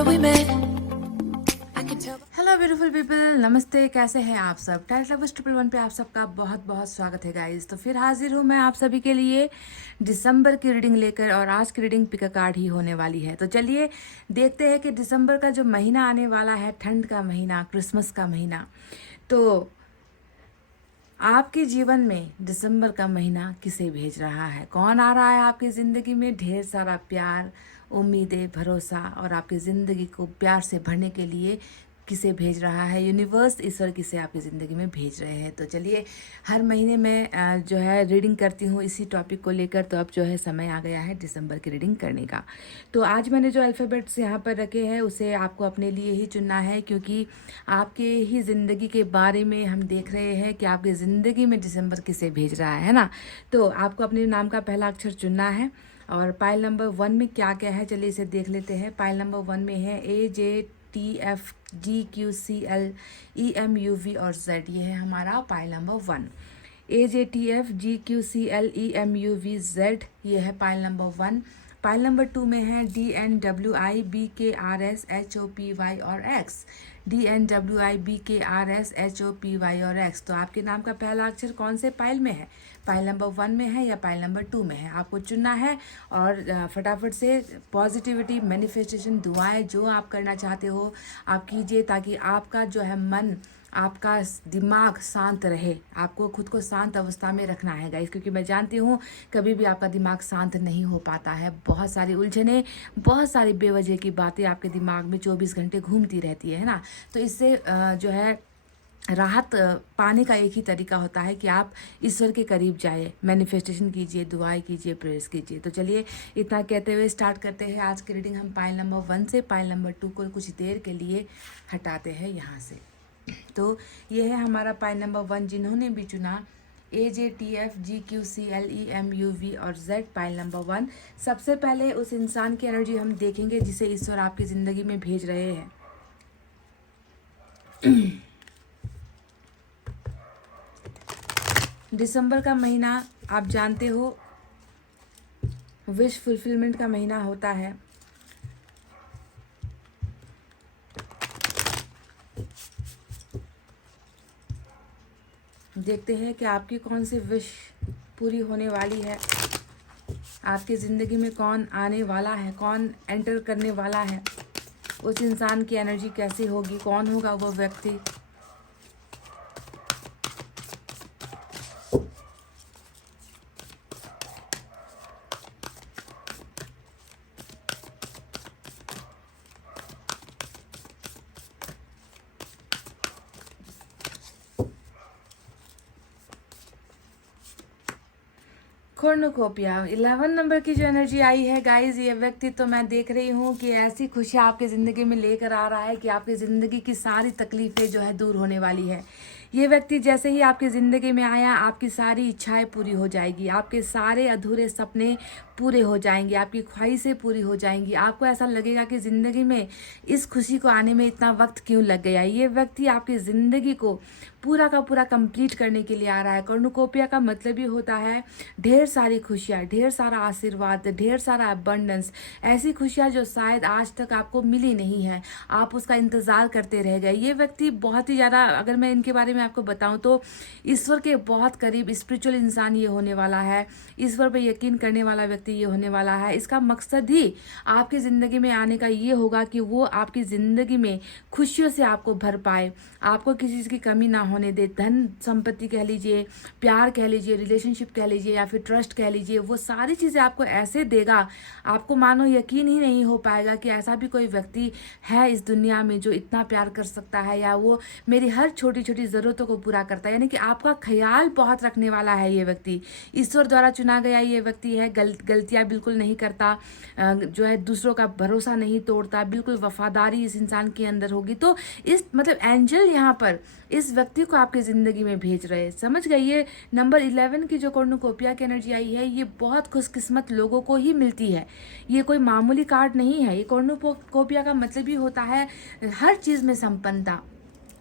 summer we met. I can tell. Hello beautiful people, नमस्ते। कैसे हैं आप सब? टाइट लवर्स 111 पे आप सबका बहुत बहुत स्वागत है गाइस। तो फिर हाजिर हूँ मैं आप सभी के लिए दिसंबर की रीडिंग लेकर, और आज की रीडिंग पिक अ कार्ड ही होने वाली है। तो चलिए देखते हैं कि दिसंबर का जो महीना आने वाला है, ठंड का महीना, क्रिसमस का महीना, तो आपके जीवन में दिसंबर का महीना किसे भेज रहा है, कौन आ रहा है आपकी ज़िंदगी में ढेर सारा प्यार, उम्मीदें, भरोसा और आपकी ज़िंदगी को प्यार से भरने के लिए किसे भेज रहा है यूनिवर्स, ईश्वर किसे आपकी ज़िंदगी में भेज रहे हैं। तो चलिए, हर महीने मैं जो है रीडिंग करती हूँ इसी टॉपिक को लेकर। तो अब जो है समय आ गया है दिसंबर की रीडिंग करने का। तो आज मैंने जो अल्फ़ाबेट्स यहाँ पर रखे हैं उसे आपको अपने लिए ही चुनना है, क्योंकि आपके ही ज़िंदगी के बारे में हम देख रहे हैं कि आपकी ज़िंदगी में दिसंबर किसे भेज रहा है ना। तो आपको अपने नाम का पहला अक्षर चुनना है। और पाइल नंबर 1 में क्या क्या है, चलिए इसे देख लेते हैं। पाइल नंबर 1 में है AJTFGQCLEMUV और Z। ये है हमारा पाइल नंबर 1। AJTFGQCLEMUVZ, ये है पाइल नंबर 1। पाइल नंबर 2 में है DNWIBKRSHOPY और X। DNWIBKRSHOPY और X। तो आपके नाम का पहला अक्षर कौन से पाइल में है? पाइल नंबर 1 में है या पाइल नंबर 2 में है? आपको चुनना है और फटाफट से पॉजिटिविटी, मैनिफेस्टेशन, दुआएं जो आप करना चाहते हो आप कीजिए, ताकि आपका जो है मन, आपका दिमाग शांत रहे। आपको खुद को शांत अवस्था में रखना है गाइस, क्योंकि मैं जानती हूँ कभी भी आपका दिमाग शांत नहीं हो पाता है। बहुत सारी उलझने, बहुत सारी बेवजह की बातें आपके दिमाग में 24 घंटे घूमती रहती है ना। तो इससे जो है राहत पाने का एक ही तरीका होता है कि आप ईश्वर के करीब जाए, मैनिफेस्टेशन कीजिए, दुआएं कीजिए, प्रेयर्स कीजिए। तो चलिए इतना कहते हुए स्टार्ट करते हैं आज की रीडिंग। हम पाइल नंबर 1 से पाइल नंबर 2 को कुछ देर के लिए हटाते हैं यहाँ से। तो ये है हमारा पाइल नंबर 1। जिन्होंने भी चुना AJTFGQCLEMUV और Z, पाइल नंबर 1, सबसे पहले उस इंसान की एनर्जी हम देखेंगे जिसे ईश्वर आपकी ज़िंदगी में भेज रहे हैं। दिसंबर का महीना आप जानते हो विश फुलफिलमेंट का महीना होता है। देखते हैं कि आपकी कौन सी विश पूरी होने वाली है, आपकी ज़िंदगी में कौन आने वाला है, कौन एंटर करने वाला है, उस इंसान की एनर्जी कैसी होगी, कौन होगा वो व्यक्ति। कॉर्नुकोपिया 11 नंबर की जो एनर्जी आई है गाइस, ये व्यक्ति तो मैं देख रही हूँ कि ऐसी खुशियाँ आपकी ज़िंदगी में लेकर आ रहा है कि आपकी ज़िंदगी की सारी तकलीफ़ें जो है दूर होने वाली है। ये व्यक्ति जैसे ही आपकी ज़िंदगी में आया, आपकी सारी इच्छाएं पूरी हो जाएगी, आपके सारे अधूरे सपने पूरे हो जाएंगे, आपकी ख्वाहिशें पूरी हो जाएंगी। आपको ऐसा लगेगा कि ज़िंदगी में इस खुशी को आने में इतना वक्त क्यों लग गया। ये व्यक्ति आपकी ज़िंदगी को पूरा का पूरा कंप्लीट करने के लिए आ रहा है। कॉर्नुकोपिया का मतलब ही होता है ढेर सारी खुशियाँ, ढेर सारा आशीर्वाद, ढेर सारा अबंडेंस। ऐसी खुशियाँ जो शायद आज तक आपको मिली नहीं है, आप उसका इंतज़ार करते रह गए। ये व्यक्ति बहुत ही ज़्यादा, अगर मैं इनके बारे में आपको बताऊं तो ईश्वर के बहुत करीब स्पिरिचुअल इंसान ये होने वाला है। ईश्वर पे यकीन करने वाला व्यक्ति ये होने वाला है। इसका मकसद ही आपकी ज़िंदगी में आने का ये होगा कि वो आपकी ज़िंदगी में खुशियों से आपको भर पाए, आपको किसी चीज़ की कमी ना होने दे। धन संपत्ति कह लीजिए, प्यार कह लीजिए, रिलेशनशिप कह लीजिए या फिर ट्रस्ट कह लीजिए, वो सारी चीज़ें आपको ऐसे देगा, आपको मानो यकीन ही नहीं हो पाएगा कि ऐसा भी कोई व्यक्ति है इस दुनिया में जो इतना प्यार कर सकता है, या वो मेरी हर छोटी छोटी ज़रूरतों को पूरा करता है। यानी कि आपका ख्याल बहुत रखने वाला है ये व्यक्ति। ईश्वर द्वारा चुना गया ये व्यक्ति है। गलतियाँ बिल्कुल नहीं करता, जो है दूसरों का भरोसा नहीं तोड़ता, बिल्कुल वफादारी इस इंसान के अंदर होगी। तो इस मतलब एंजल यहाँ पर इस व्यक्ति को आपकी ज़िंदगी में भेज रहे हैं। समझ गए? ये नंबर 11 की जो कॉर्नुकोपिया की एनर्जी आई है, ये बहुत खुशकिस्मत लोगों को ही मिलती है। ये कोई मामूली कार्ड नहीं है। ये कॉर्नुकोपिया का मतलब ही होता है हर चीज़ में संपन्नता,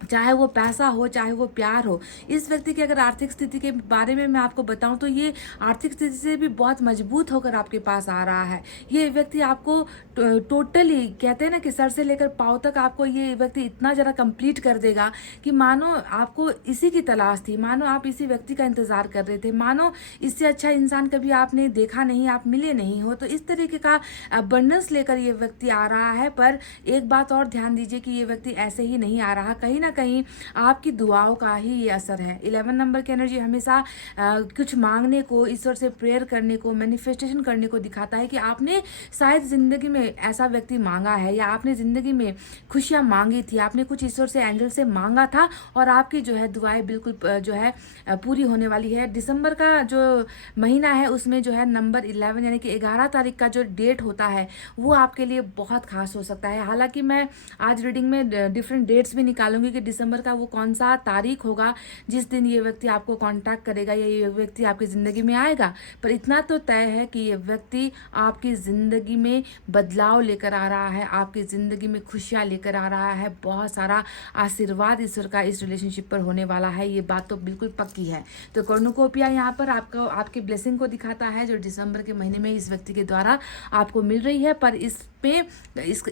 चाहे वो पैसा हो, चाहे वो प्यार हो। इस व्यक्ति की अगर आर्थिक स्थिति के बारे में मैं आपको बताऊं तो ये आर्थिक स्थिति से भी बहुत मजबूत होकर आपके पास आ रहा है। ये व्यक्ति आपको टोटली कहते हैं ना कि सर से लेकर पाँव तक आपको ये व्यक्ति इतना ज़रा कंप्लीट कर देगा कि मानो आपको इसी की तलाश थी, मानो आप इसी व्यक्ति का इंतजार कर रहे थे, मानो इससे अच्छा इंसान कभी आपने देखा नहीं, आप मिले नहीं हो। तो इस तरीके का अबंडेंस लेकर ये व्यक्ति आ रहा है। पर एक बात और ध्यान दीजिए कि ये व्यक्ति ऐसे ही नहीं आ रहा, कहीं ना कहीं आपकी दुआओं का ही ये असर है। 11 नंबर की एनर्जी हमेशा कुछ मांगने को, ईश्वर से प्रेयर करने को, मैनिफेस्टेशन करने को दिखाता है कि आपने शायद जिंदगी में ऐसा व्यक्ति मांगा है, या आपने जिंदगी में खुशियां मांगी थी, आपने कुछ ईश्वर से, एंजल से मांगा था, और आपकी जो है दुआएं बिल्कुल जो है पूरी होने वाली है। दिसंबर का जो महीना है उसमें जो है नंबर 11 यानी कि 11 तारीख का जो डेट होता है वो आपके लिए बहुत खास हो सकता है। हालांकि मैं आज रीडिंग में डिफरेंट डेट्स भी निकालूंगी कि दिसंबर का वो कौन सा तारीख होगा जिस दिन ये व्यक्ति आपको कांटेक्ट करेगा या ये व्यक्ति आपकी ज़िंदगी में आएगा। पर इतना तो तय है कि ये व्यक्ति आपकी ज़िंदगी में बदलाव लेकर आ रहा है, आपकी ज़िंदगी में खुशियाँ लेकर आ रहा है, बहुत सारा आशीर्वाद ईश्वर का इस रिलेशनशिप पर होने वाला है। ये बात तो बिल्कुल पक्की है। तो कॉर्नुकोपिया यहाँ पर आपको आपकी ब्लेसिंग को दिखाता है जो दिसंबर के महीने में इस व्यक्ति के द्वारा आपको मिल रही है। पर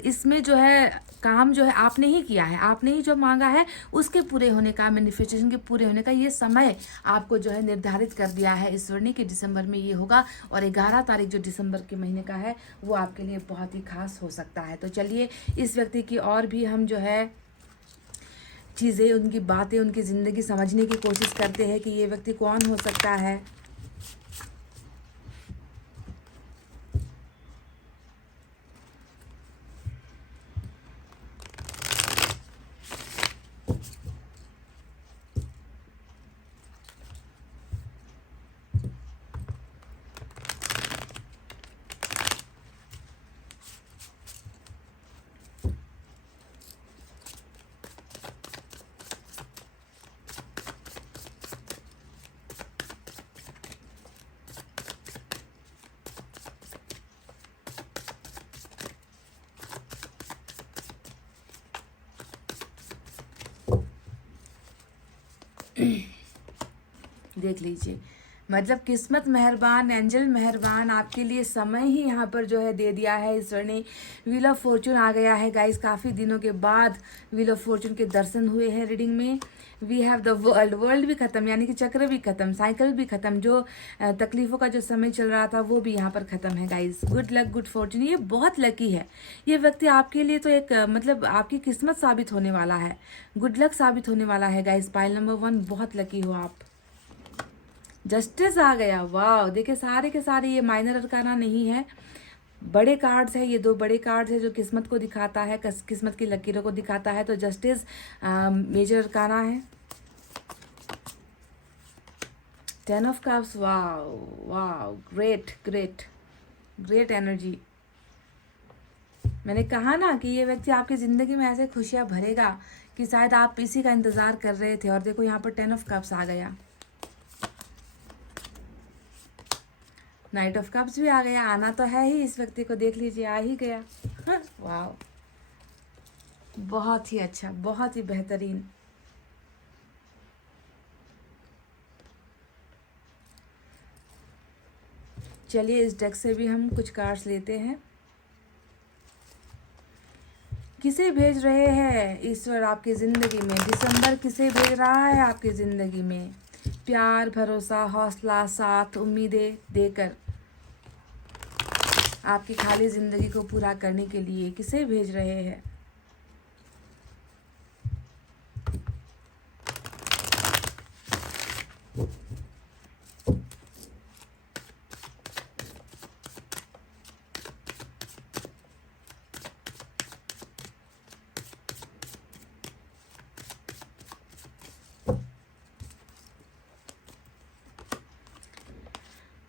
इसमें जो है काम जो है आपने ही किया है, आपने ही जो मांगा है उसके पूरे होने का, मैनिफेस्टेशन के पूरे होने का ये समय आपको जो है निर्धारित कर दिया है ईश्वर ने कि दिसंबर में ये होगा। और 11 तारीख जो दिसंबर के महीने का है वो आपके लिए बहुत ही खास हो सकता है। तो चलिए इस व्यक्ति की और भी हम जो है चीज़ें, उनकी बातें, उनकी ज़िंदगी समझने की कोशिश करते हैं कि ये व्यक्ति कौन हो सकता है। देख लीजिए, मतलब किस्मत मेहरबान, एंजल मेहरबान, आपके लिए समय ही यहाँ पर जो है दे दिया है ईश्वर ने। व्हील ऑफ फॉर्चून आ गया है गाइस, काफ़ी दिनों के बाद व्हील ऑफ फॉर्चून के दर्शन हुए हैं रीडिंग में। We have the world, world भी खत्म यानी कि चक्र भी खत्म, साइकिल भी खत्म, जो तकलीफों का जो समय चल रहा था वो भी यहाँ पर खत्म है guys. Good luck, good Fortune, ये बहुत लकी है। ये व्यक्ति आपके लिए तो एक मतलब आपकी किस्मत साबित होने वाला है, गुड लक साबित होने वाला है गाइस। पाइल नंबर 1, बहुत लकी हो आप। जस्टिस आ गया, वाह। देखिए सारे के सारे ये माइनर अरकाना नहीं है, बड़े कार्ड्स है। ये 2 बड़े कार्ड्स है जो किस्मत को दिखाता है, किस्मत की लकीरों को दिखाता है। तो जस्टिस मेजर अरकाना है। 10 ऑफ कप्स, वाह वाह, ग्रेट ग्रेट ग्रेट एनर्जी। मैंने कहा ना कि ये व्यक्ति आपकी ज़िंदगी में ऐसे खुशियाँ भरेगा कि शायद आप इसी का इंतज़ार कर रहे थे। और देखो यहाँ पर 10 ऑफ कप्स आ गया, नाइट ऑफ कप्स भी आ गया। आना तो है ही इस व्यक्ति को, देख लीजिए आ ही गया। वाह, बहुत ही अच्छा, बहुत ही बेहतरीन। चलिए इस डेक से भी हम कुछ कार्ड्स लेते हैं। किसे भेज रहे हैं ईश्वर आपकी ज़िंदगी में? दिसंबर किसे भेज रहा है आपकी ज़िंदगी में? प्यार, भरोसा, हौसला, साथ, उम्मीदें देकर आपकी खाली ज़िंदगी को पूरा करने के लिए किसे भेज रहे हैं?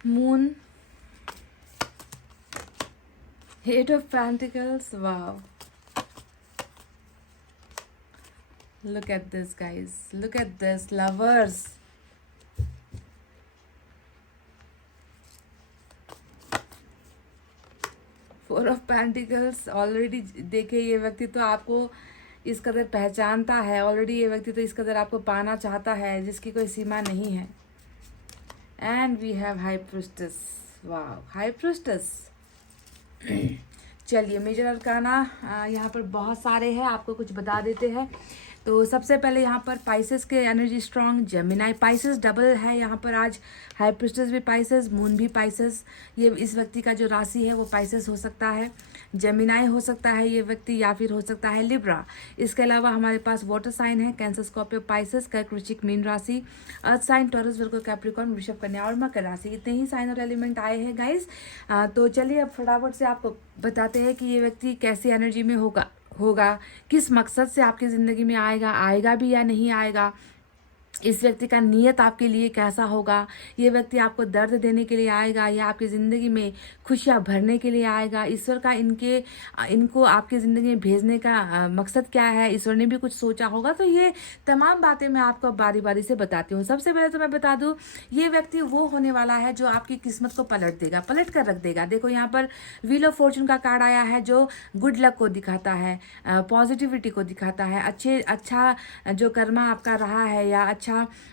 Moon, Eight of Pentacles, wow. Look at this guys, look at this, lovers. Four of Pentacles, already देखिए ये व्यक्ति तो आपको इस कदर पहचानता है ऑलरेडी ये व्यक्ति, तो इस कदर आपको पाना चाहता है जिसकी कोई सीमा नहीं है। And we have high priestess. वाह, हाई प्रीस्टेस। चलिए मेजर अरकाना यहाँ पर बहुत सारे हैं, आपको कुछ बता देते हैं। तो सबसे पहले यहाँ पर पाइसेस के energy strong, Gemini, Pisces double है यहाँ पर आज, हाई प्रीस्टेस भी पाइसेस, मून भी पाइसेस। ये इस व्यक्ति का जो राशि है वो पाइसेस हो सकता है, जेमिनाई हो सकता है ये व्यक्ति, या फिर हो सकता है लिब्रा। इसके अलावा हमारे पास वाटर साइन है, कैंसर, स्कॉर्पियो, पाइसेस, कर्क, वृश्चिक, मीन राशि, अर्थ साइन, टॉरस, वर्गो, कैप्रिकॉर्न, वृषभ, कन्या और मकर राशि। इतने ही साइन और एलिमेंट आए हैं गाइस। तो चलिए अब फटाफट से आपको बताते हैं कि ये व्यक्ति कैसी एनर्जी में होगा, किस मकसद से आपकी ज़िंदगी में आएगा भी या नहीं आएगा, इस व्यक्ति का नियत आपके लिए कैसा होगा, ये व्यक्ति आपको दर्द देने के लिए आएगा या आपकी ज़िंदगी में खुशियाँ भरने के लिए आएगा, ईश्वर का इनको आपकी ज़िंदगी में भेजने का मकसद क्या है, ईश्वर ने भी कुछ सोचा होगा। तो ये तमाम बातें मैं आपको बारी बारी से बताती हूँ। सबसे पहले तो मैं बता दूँ, ये व्यक्ति वो होने वाला है जो आपकी किस्मत को पलट देगा, पलट कर रख देगा। देखो यहाँ पर व्हील ऑफ फॉर्चून का कार्ड आया है जो गुड लक को दिखाता है, पॉजिटिविटी को दिखाता है, अच्छा जो कर्मा आपका रहा है या अच्छा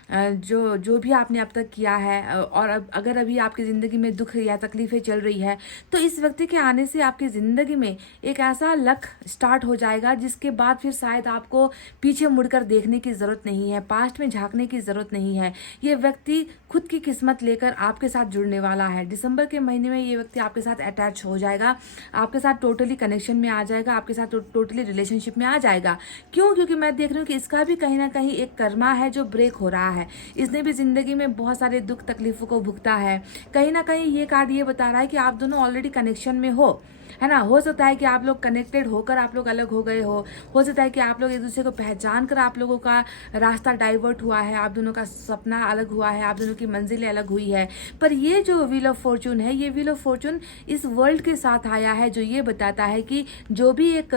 जो भी आपने अब तक किया है, और अगर अभी आपकी ज़िंदगी में दुख या तकलीफ़ें चल रही है तो इस व्यक्ति के आने से आपकी ज़िंदगी में एक ऐसा लक स्टार्ट हो जाएगा जिसके बाद फिर शायद आपको पीछे मुड़कर देखने की ज़रूरत नहीं है, पास्ट में झांकने की ज़रूरत नहीं है। ये व्यक्ति खुद की किस्मत लेकर आपके साथ जुड़ने वाला है। दिसंबर के महीने में ये व्यक्ति आपके साथ अटैच हो जाएगा, आपके साथ टोटली कनेक्शन में आ जाएगा, आपके साथ टोटली रिलेशनशिप में आ जाएगा। क्यों? क्योंकि मैं देख रही हूँ कि इसका भी कहीं ना कहीं एक कर्मा है जो ब्रेक हो रहा है। इसने भी जिंदगी में बहुत सारे दुख तकलीफों को भुगता है। कहीं ना कहीं ये कार्ड ये बता रहा है कि आप दोनों ऑलरेडी कनेक्शन में हो, है ना। हो सकता है कि आप लोग कनेक्टेड होकर आप लोग अलग हो गए हो सकता है कि आप लोग एक दूसरे को पहचान कर आप लोगों का रास्ता डाइवर्ट हुआ है, आप दोनों का सपना अलग हुआ है, आप दोनों की मंजिलें अलग हुई है। पर ये जो व्हील ऑफ फॉर्चून है, ये व्हील ऑफ फॉर्चून इस वर्ल्ड के साथ आया है जो ये बताता है कि जो भी एक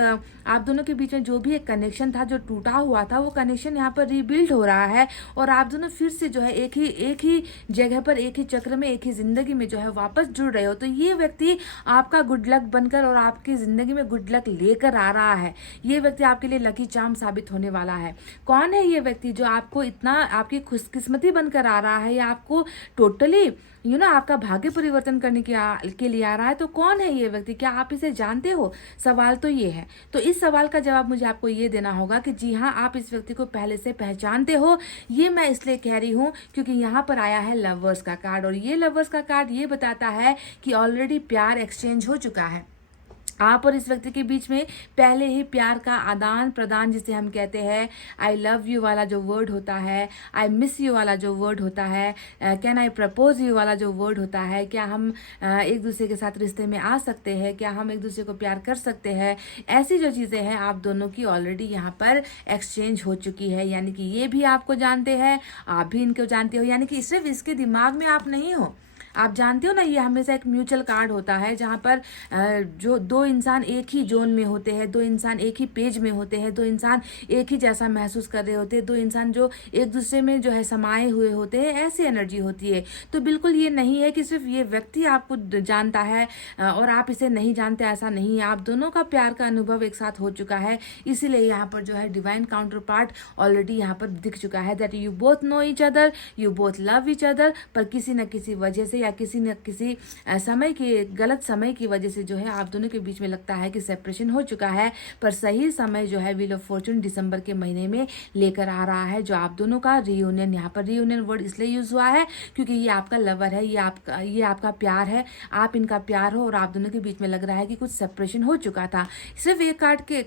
आप दोनों के बीच में जो भी एक कनेक्शन था जो टूटा हुआ था, वो कनेक्शन यहाँ पर रीबिल्ड हो रहा है और आप दोनों फिर से जो है एक ही जगह पर, एक ही चक्र में, एक ही जिंदगी में जो है वापस जुड़ रहे हो। तो ये व्यक्ति आपका गुड लक बनकर और आपकी जिंदगी में गुड लक लेकर आ रहा है। ये व्यक्ति आपके लिए लकी चार्म साबित होने वाला है। कौन है ये व्यक्ति जो आपको इतना आपकी खुशकिस्मती बनकर आ रहा है या आपको टोटली आपका भाग्य परिवर्तन करने के लिए आ रहा है? तो कौन है ये व्यक्ति? क्या आप इसे जानते हो? सवाल तो ये है। तो इस सवाल का जवाब मुझे आपको ये देना होगा कि जी हाँ, आप इस व्यक्ति को पहले से पहचानते हो। ये मैं इसलिए कह रही हूँ क्योंकि यहाँ पर आया है लवर्स का कार्ड, और ये लवर्स का कार्ड ये बताता है कि ऑलरेडी प्यार एक्सचेंज हो चुका है। आप और इस व्यक्ति के बीच में पहले ही प्यार का आदान प्रदान, जिसे हम कहते हैं आई लव यू वाला जो वर्ड होता है, आई मिस यू वाला जो वर्ड होता है, कैन आई प्रपोज यू वाला जो वर्ड होता है, क्या हम एक दूसरे के साथ रिश्ते में आ सकते हैं, क्या हम एक दूसरे को प्यार कर सकते हैं, ऐसी जो चीज़ें हैं आप दोनों की ऑलरेडी यहाँ पर एक्सचेंज हो चुकी है। यानी कि ये भी आपको जानते हैं, आप भी इनको जानते हो, यानी कि सिर्फ इसके दिमाग में आप नहीं हो। आप जानते हो ना, ये हमेशा एक म्यूचुअल कार्ड होता है जहाँ पर जो दो इंसान एक ही जोन में होते हैं, दो इंसान एक ही पेज में होते हैं, दो इंसान एक ही जैसा महसूस कर रहे होते हैं, दो इंसान जो एक दूसरे में जो है समाये हुए होते हैं, ऐसी एनर्जी होती है। तो बिल्कुल ये नहीं है कि सिर्फ ये व्यक्ति आपको जानता है और आप इसे नहीं जानते, ऐसा नहीं है। आप दोनों का प्यार का अनुभव एक साथ हो चुका है, इसीलिए यहाँ पर जो है डिवाइन काउंटर पार्ट ऑलरेडी यहाँ पर दिख चुका है that you both know each other, you both love each other. पर किसी न किसी वजह से या किसी न किसी गलत समय की वजह से जो है आप दोनों के बीच में लगता है कि सेपरेशन हो चुका है। पर सही समय जो है व्हील ऑफ फॉर्चून दिसंबर के महीने में लेकर आ रहा है, जो आप दोनों का रियूनियन, यहाँ पर रियूनियन वर्ड इसलिए यूज हुआ है क्योंकि ये आपका लवर है, ये आपका प्यार है, आप इनका प्यार हो और आप दोनों के बीच में लग रहा है कि कुछ सेपरेशन हो चुका था। सिर्फ एक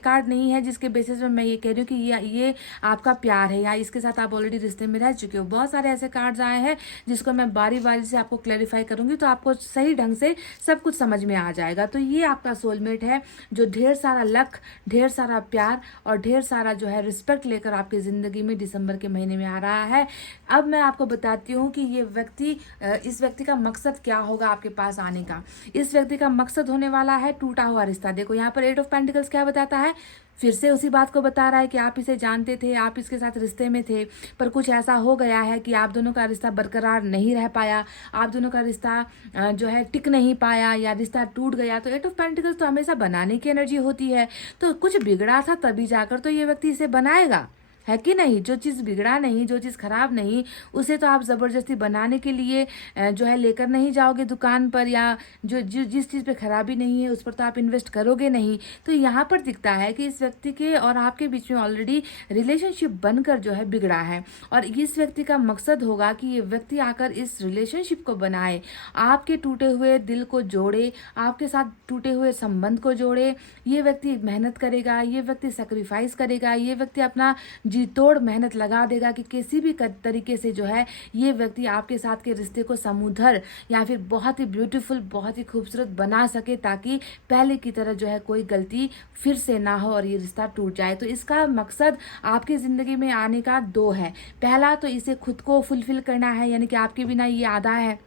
कार्ड नहीं है जिसके बेसिस पर मैं ये कह रही हूँ कि ये आपका प्यार है या इसके साथ आप ऑलरेडी रिश्ते में रह चुके हो। बहुत सारे ऐसे कार्ड्स आए हैं जिसको मैं बारी बारी से आपको क्लैरिफाई करूंगी तो आपको सही ढंग से सब कुछ समझ में आ जाएगा। तो ये आपका सोलमेट है जो ढेर सारा लक, ढेर सारा प्यार और ढेर सारा जो है रिस्पेक्ट लेकर आपकी जिंदगी में दिसंबर के महीने में आ रहा है। अब मैं आपको बताती हूँ कि ये व्यक्ति, इस व्यक्ति का मकसद क्या होगा आपके पास आने का। इस व्यक्ति का मकसद होने वाला है टूटा हुआ रिश्ता। देखो यहाँ पर 8 ऑफ पेंटिकल्स क्या बताता है, फिर से उसी बात को बता रहा है कि आप इसे जानते थे, आप इसके साथ रिश्ते में थे, पर कुछ ऐसा हो गया है कि आप दोनों का रिश्ता बरकरार नहीं रह पाया, आप दोनों का रिश्ता जो है टिक नहीं पाया या रिश्ता टूट गया। तो 8 ऑफ पेंटिकल्स तो हमेशा बनाने की एनर्जी होती है, तो कुछ बिगड़ा था तभी जाकर तो ये व्यक्ति इसे बनाएगा, है कि नहीं। जो चीज़ बिगड़ा नहीं, जो चीज़ खराब नहीं, उसे तो आप ज़बरदस्ती बनाने के लिए जो है लेकर नहीं जाओगे दुकान पर, या जिस चीज़ पे खराबी नहीं है उस पर तो आप इन्वेस्ट करोगे नहीं। तो यहाँ पर दिखता है कि इस व्यक्ति के और आपके बीच में ऑलरेडी रिलेशनशिप बनकर जो है बिगड़ा है, और इस व्यक्ति का मकसद होगा कि ये व्यक्ति आकर इस रिलेशनशिप को बनाए, आपके टूटे हुए दिल को जोड़े, आपके साथ टूटे हुए संबंध को जोड़े। ये व्यक्ति मेहनत करेगा, ये व्यक्ति सेक्रीफाइस करेगा, ये व्यक्ति अपना जी तोड़ मेहनत लगा देगा कि किसी भी तरीके से जो है ये व्यक्ति आपके साथ के रिश्ते को समुद्र या फिर बहुत ही ब्यूटीफुल, बहुत ही खूबसूरत बना सके, ताकि पहले की तरह जो है कोई गलती फिर से ना हो और ये रिश्ता टूट जाए। तो इसका मकसद आपकी ज़िंदगी में आने का दो है। पहला तो इसे खुद को फुलफिल करना है, यानी कि आपके बिना ये आधा है,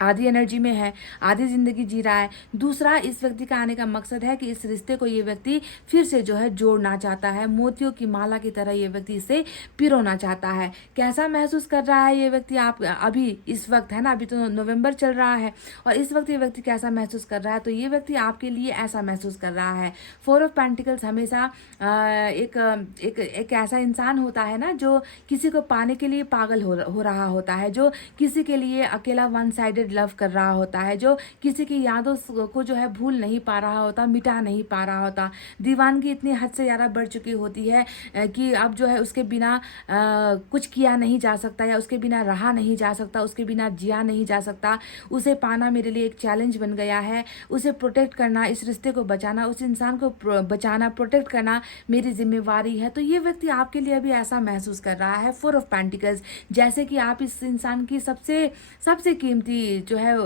आधी एनर्जी में है, आधी जिंदगी जी रहा है। दूसरा, इस व्यक्ति का आने का मकसद है कि इस रिश्ते को ये व्यक्ति फिर से जो है जोड़ना चाहता है, मोतियों की माला की तरह ये व्यक्ति इसे पिरोना चाहता है। कैसा महसूस कर रहा है ये व्यक्ति आप अभी इस वक्त, है ना, अभी तो नवंबर चल रहा है, और इस वक्त ये व्यक्ति कैसा महसूस कर रहा है? तो ये व्यक्ति आपके लिए ऐसा महसूस कर रहा है। 4 ऑफ पेंटिकल्स हमेशा एक ऐसा इंसान होता है ना जो किसी को पाने के लिए पागल हो रहा होता है, जो किसी के लिए अकेला वन साइडेड लव कर रहा होता है, जो किसी की यादों को जो है भूल नहीं पा रहा होता, मिटा नहीं पा रहा होता। दीवानगी इतनी हद से ज़्यादा बढ़ चुकी होती है कि अब जो है उसके बिना कुछ किया नहीं जा सकता, या उसके बिना रहा नहीं जा सकता, उसके बिना जिया नहीं जा सकता। उसे पाना मेरे लिए एक चैलेंज बन गया है, उसे प्रोटेक्ट करना, इस रिश्ते को बचाना, उस इंसान को बचाना, प्रोटेक्ट करना मेरी जिम्मेवारी है। तो ये व्यक्ति आपके लिए अभी ऐसा महसूस कर रहा है। 4 ऑफ पेंटिकल्स, जैसे कि आप इस इंसान की सबसे कीमती जो है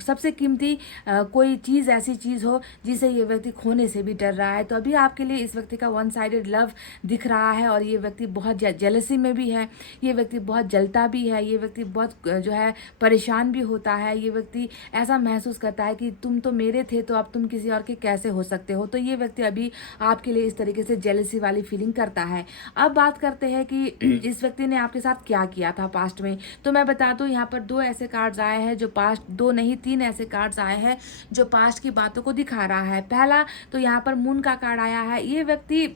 सबसे कीमती कोई चीज़, ऐसी चीज़ हो जिसे ये व्यक्ति खोने से भी डर रहा है। तो अभी आपके लिए इस व्यक्ति का वन साइडेड लव दिख रहा है, और ये व्यक्ति बहुत जेलसी में भी है, ये व्यक्ति बहुत जलता भी है, ये व्यक्ति बहुत जो है परेशान भी होता है। ये व्यक्ति ऐसा महसूस करता है कि तुम तो मेरे थे, तो अब तुम किसी और के कैसे हो सकते हो। तो ये व्यक्ति अभी आपके लिए इस तरीके से जेलसी वाली फीलिंग करता है। अब बात करते हैं कि इस व्यक्ति ने आपके साथ क्या किया था पास्ट में। तो मैं बता दूं, यहाँ पर 2 ऐसे कार्ड्स आए हैं जो पास्ट, 2 नहीं 3 ऐसे कार्ड्स आए हैं जो पास्ट की बातों को दिखा रहा है। पहला तो यहाँ पर मून का कार्ड आया है। ये व्यक्ति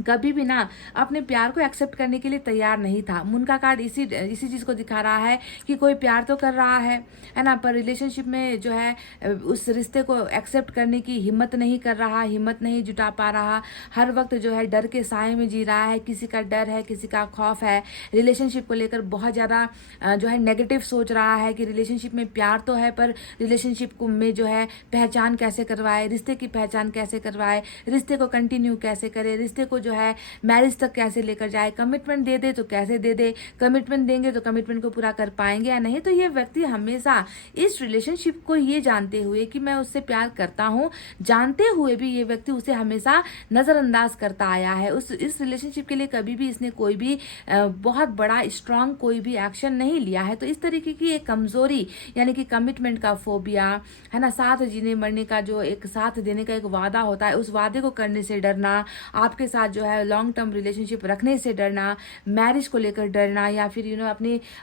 कभी भी ना अपने प्यार को एक्सेप्ट करने के लिए तैयार नहीं था। मून का कार्ड इसी चीज़ को दिखा रहा है कि कोई प्यार तो कर रहा है ना, पर रिलेशनशिप में जो है उस रिश्ते को एक्सेप्ट करने की हिम्मत नहीं कर रहा, हिम्मत नहीं जुटा पा रहा। हर वक्त जो है डर के साए में जी रहा है, किसी का डर है, किसी का खौफ है। रिलेशनशिप को लेकर बहुत ज़्यादा जो है नेगेटिव सोच रहा है कि रिलेशनशिप में प्यार तो है, पर रिलेशनशिप को में जो है पहचान कैसे करवाए, रिश्ते की पहचान कैसे करवाए, रिश्ते को कंटिन्यू कैसे करे, रिश्ते को जो है मैरिज तक कैसे लेकर जाए, कमिटमेंट दे दे तो कैसे दे दे, कमिटमेंट देंगे तो कमिटमेंट को पूरा कर पाएंगे या नहीं। तो ये व्यक्ति हमेशा इस रिलेशनशिप को ये जानते हुए कि मैं उससे प्यार करता हूँ, जानते हुए भी ये व्यक्ति उसे हमेशा नज़रअंदाज करता आया है। इस रिलेशनशिप के लिए कभी भी इसने कोई भी बहुत बड़ा स्ट्रांग कोई भी एक्शन नहीं लिया है। तो इस तरीके की एक कमजोरी, यानी कि कमिटमेंट का फोबिया, है ना, साथ जीने मरने का जो एक साथ देने का एक वादा होता है, उस वादे को करने से डरना, आपके साथ जो है लॉन्ग टर्म रिलेशनशिप रखने से डरना, मैरिज को लेकर डरना, या फिर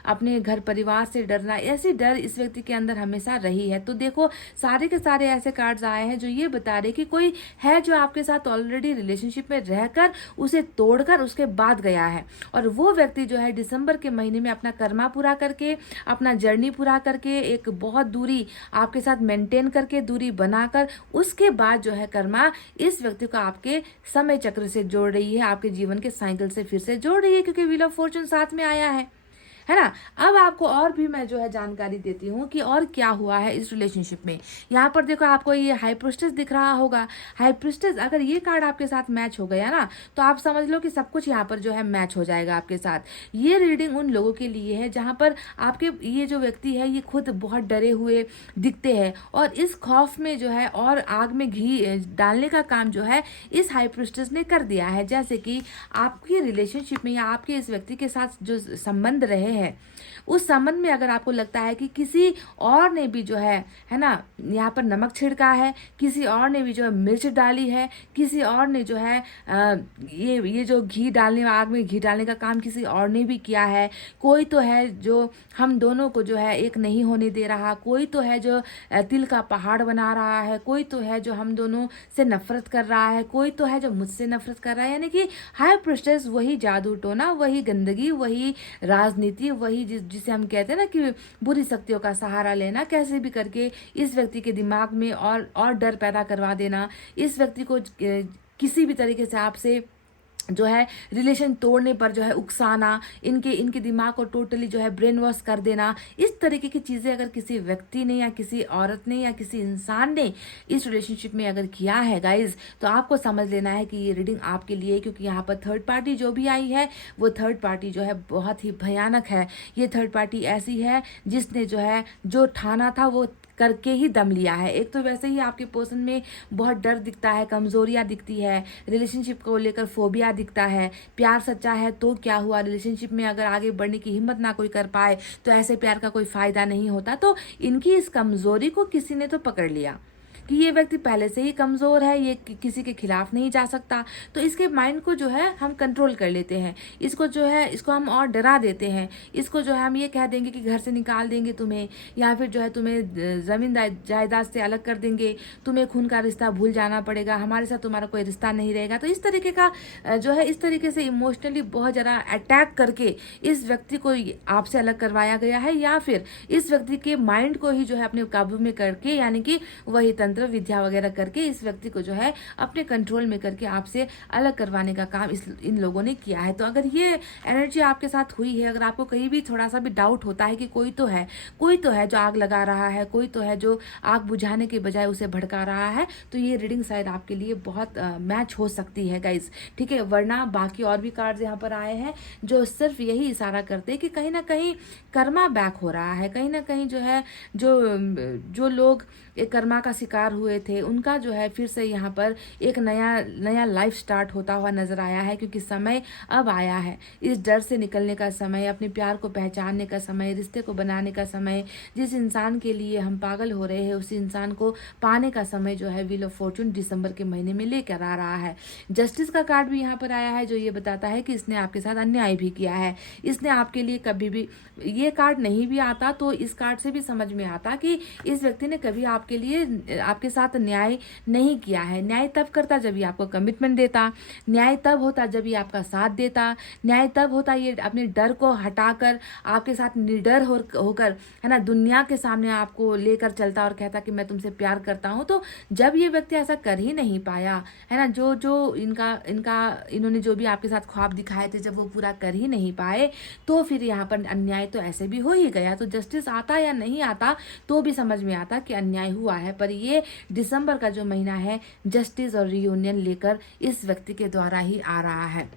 अपने घर परिवार से डरना, ऐसी डर इस व्यक्ति के अंदर हमेशा रही है। तो देखो, सारे के सारे ऐसे कार्ड्स आए हैं जो ये बता रहे कि कोई है जो आपके साथ ऑलरेडी रिलेशनशिप में रहकर उसे तोड़कर उसके बाद गया है, और वो व्यक्ति जो है दिसंबर के महीने में अपना कर्मा पूरा करके, अपना जर्नी पूरा करके, एक बहुत दूरी आपके साथ मेंटेन करके, दूरी बनाकर, उसके बाद जो है कर्मा इस व्यक्ति को आपके समय चक्र से जोड़ रही है, आपके जीवन के साइकिल से फिर से जोड़ रही है, क्योंकि व्हील ऑफ फॉर्चून साथ में आया है ना। अब आपको और भी मैं जो है जानकारी देती हूँ कि और क्या हुआ है इस रिलेशनशिप में। यहाँ पर देखो, आपको ये हाई प्रिस्टेस दिख रहा होगा। हाई प्रिस्टेस, अगर ये कार्ड आपके साथ मैच हो गया ना, तो आप समझ लो कि सब कुछ यहाँ पर जो है मैच हो जाएगा आपके साथ। ये रीडिंग उन लोगों के लिए है जहाँ पर आपके ये जो व्यक्ति है ये खुद बहुत डरे हुए दिखते हैं, और इस खौफ में जो है और आग में घी डालने का काम जो है इस हाई प्रिस्टेस ने कर दिया है। जैसे कि आपकी रिलेशनशिप में या आपके इस व्यक्ति के साथ जो संबंध रहे रहे हैं, उस संबंध में अगर आपको लगता है कि किसी और ने भी जो है ना, यहाँ पर नमक छिड़का है, किसी और ने भी जो है मिर्च डाली है, किसी और ने जो है ये जो घी डालने, आग में घी डालने का काम किसी और ने भी किया है, कोई तो है जो हम दोनों को जो है एक नहीं होने दे रहा, कोई तो है जो तिल का पहाड़ बना रहा है, कोई तो है जो हम दोनों से नफरत कर रहा है, कोई तो है जो मुझसे नफरत कर रहा है। यानी कि हाई प्रेस्टेज वही जादू टोना, वही गंदगी, वही राजनीति, वही जिसे हम कहते हैं ना कि बुरी शक्तियों का सहारा लेना, कैसे भी करके इस व्यक्ति के दिमाग में और डर पैदा करवा देना, इस व्यक्ति को किसी भी तरीके से आपसे जो है रिलेशन तोड़ने पर जो है उकसाना, इनके दिमाग को टोटली जो है ब्रेन वॉश कर देना, इस तरीके की चीज़ें अगर किसी व्यक्ति ने या किसी औरत ने या किसी इंसान ने इस रिलेशनशिप में अगर किया है गाइज, तो आपको समझ लेना है कि ये रीडिंग आपके लिए, क्योंकि यहाँ पर थर्ड पार्टी जो भी आई है वो थर्ड पार्टी जो है बहुत ही भयानक है। ये थर्ड पार्टी ऐसी है जिसने जो है जो ठाना था वो करके ही दम लिया है। एक तो वैसे ही आपके पर्सन में बहुत डर दिखता है, कमजोरियां दिखती है, रिलेशनशिप को लेकर फोबिया दिखता है। प्यार सच्चा है तो क्या हुआ, रिलेशनशिप में अगर आगे बढ़ने की हिम्मत ना कोई कर पाए तो ऐसे प्यार का कोई फायदा नहीं होता। तो इनकी इस कमजोरी को किसी ने तो पकड़ लिया कि ये व्यक्ति पहले से ही कमज़ोर है, ये किसी के खिलाफ नहीं जा सकता, तो इसके माइंड को जो है हम कंट्रोल कर लेते हैं, इसको जो है इसको हम और डरा देते हैं, इसको जो है हम ये कह देंगे कि घर से निकाल देंगे तुम्हें, या फिर जो है तुम्हें ज़मीन जायदाद से अलग कर देंगे, तुम्हें खून का रिश्ता भूल जाना पड़ेगा, हमारे साथ तुम्हारा कोई रिश्ता नहीं रहेगा। तो इस तरीके का जो है इस तरीके से इमोशनली बहुत ज़्यादा अटैक करके इस व्यक्ति को आपसे अलग करवाया गया है, या फिर इस व्यक्ति के माइंड को ही जो है अपने काबू में करके, यानी कि वही तंत्र विद्या वगैरह करके इस व्यक्ति को जो है अपने कंट्रोल में करके आपसे अलग करवाने का काम इन लोगों ने किया है। तो अगर ये एनर्जी आपके साथ हुई है, अगर आपको कहीं भी थोड़ा सा भी डाउट होता है कि कोई तो है जो आग लगा रहा है, कोई तो है जो आग बुझाने के बजाय उसे भड़का रहा है, तो ये रीडिंग शायद आपके लिए बहुत मैच हो सकती है गाइज, ठीक है। वरना बाकी और भी कार्ड्स यहाँ पर आए हैं जो सिर्फ यही इशारा करते हैं कि कहीं ना कहीं कर्मा बैक हो रहा है, कहीं ना कहीं जो है जो लोग एक कर्मा का शिकार हुए थे उनका जो है फिर से यहाँ पर एक नया लाइफ स्टार्ट होता हुआ नजर आया है, क्योंकि समय अब आया है। इस डर से निकलने का समय, अपने प्यार को पहचानने का समय, रिश्ते को बनाने का समय, जिस इंसान के लिए हम पागल हो रहे हैं उस इंसान को पाने का समय जो है व्हील ऑफ फॉर्चून दिसंबर के महीने में लेकर आ रहा है। जस्टिस का कार्ड भी यहाँ पर आया है जो ये बताता है कि इसने आपके साथ अन्याय भी किया है, इसने आपके लिए कभी भी, ये कार्ड नहीं भी आता तो इस कार्ड से भी समझ में आता कि इस व्यक्ति ने कभी आपके लिए आपके साथ न्याय नहीं किया है। न्याय तब करता जब ये आपको कमिटमेंट देता, न्याय तब होता जब ये आपका साथ देता, न्याय तब होता ये अपने डर को हटाकर आपके साथ निडर होकर है ना दुनिया के सामने आपको लेकर चलता और कहता कि मैं तुमसे प्यार करता हूँ। तो जब ये व्यक्ति ऐसा कर ही नहीं पाया है ना, जो इन्होंने जो भी आपके साथ ख्वाब दिखाए थे जब वो पूरा कर ही नहीं पाए, तो फिर यहाँ पर अन्याय तो ऐसे भी हो ही गया। तो जस्टिस आता या नहीं आता तो भी समझ में आता कि अन्याय हुआ है, पर ये दिसंबर का जो महीना है जस्टिस और रियूनियन लेकर इस व्यक्ति के द्वारा ही आ रहा है।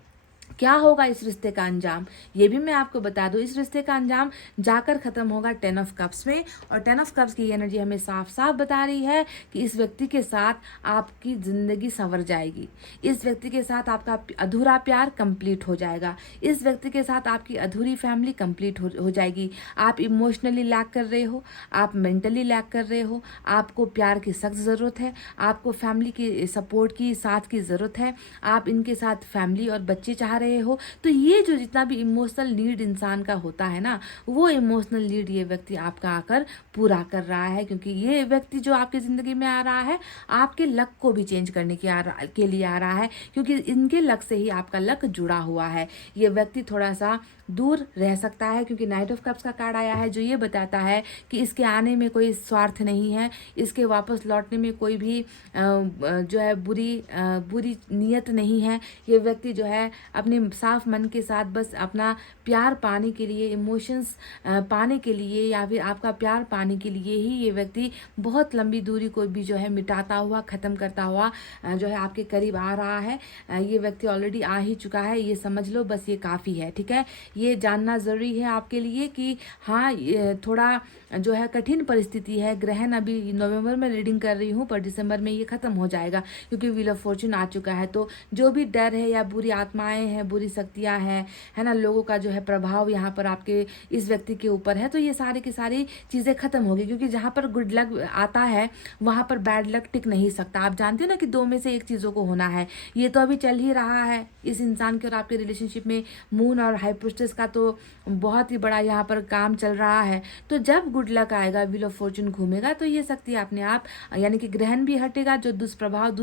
क्या होगा इस रिश्ते का अंजाम, ये भी मैं आपको बता दूं। इस रिश्ते का अंजाम जाकर खत्म होगा 10 ऑफ कप्स में, और 10 ऑफ कप्स की एनर्जी हमें साफ साफ बता रही है कि इस व्यक्ति के साथ आपकी जिंदगी संवर जाएगी, इस व्यक्ति के साथ आपका अधूरा प्यार कंप्लीट हो जाएगा, इस व्यक्ति के साथ आपकी अधूरी फैमिली कंप्लीट हो जाएगी। आप इमोशनली लैक कर रहे हो, आप मेंटली लैक कर रहे हो, आपको प्यार की सख्त ज़रूरत है, आपको फैमिली की सपोर्ट की साथ की ज़रूरत है, आप इनके साथ फैमिली और बच्चे चाह रहे हो। तो ये जो जितना भी इमोशनल नीड इंसान का होता है ना, वो इमोशनल नीड ये व्यक्ति आपका आकर पूरा कर रहा है, क्योंकि ये व्यक्ति जो आपकी ज़िंदगी में आ रहा है आपके लक को भी चेंज करने के लिए आ रहा है, क्योंकि इनके लक से ही आपका लक जुड़ा हुआ है। ये व्यक्ति थोड़ा सा दूर रह सकता है, क्योंकि नाइट ऑफ कप्स का कार्ड आया है जो ये बताता है कि इसके आने में कोई स्वार्थ नहीं है, इसके वापस लौटने में कोई भी जो है बुरी नीयत नहीं है। ये व्यक्ति जो है अपने साफ मन के साथ बस अपना प्यार पाने के लिए, इमोशंस पाने के लिए, या फिर आपका प्यार पाने के लिए ही ये व्यक्ति बहुत लंबी दूरी को भी जो है मिटाता हुआ, ख़त्म करता हुआ जो है आपके करीब आ रहा है। ये व्यक्ति ऑलरेडी आ ही चुका है, ये समझ लो, बस ये काफ़ी है, ठीक है। ये जानना ज़रूरी है आपके लिए कि हाँ, ये थोड़ा जो है कठिन परिस्थिति है। ग्रहण अभी नवंबर में रीडिंग कर रही हूँ, पर दिसंबर में ये ख़त्म हो जाएगा क्योंकि व्हील ऑफ फॉर्चून आ चुका है। तो जो भी डर है या बुरी आत्माएं हैं, बुरी शक्तियां हैं, है ना, लोगों का जो है प्रभाव यहाँ पर आपके इस व्यक्ति के ऊपर है, तो ये सारी की सारी चीज़ें ख़त्म होगी। क्योंकि जहाँ पर गुड लक आता है वहाँ पर बैड लक टिक नहीं सकता। आप जानते हो ना कि दो में से एक चीज़ों को होना है। ये तो अभी चल ही रहा है इस इंसान के और आपके रिलेशनशिप में। मून और हाई प्रिस्टेस का तो बहुत ही बड़ा यहाँ पर काम चल रहा है। तो जब गुड लक आएगा, व्हील ऑफ फॉर्चून घूमेगा, तो ये शक्ति अपने आप, यानी कि ग्रहण भी हटेगा, जो दुष्प्रभाव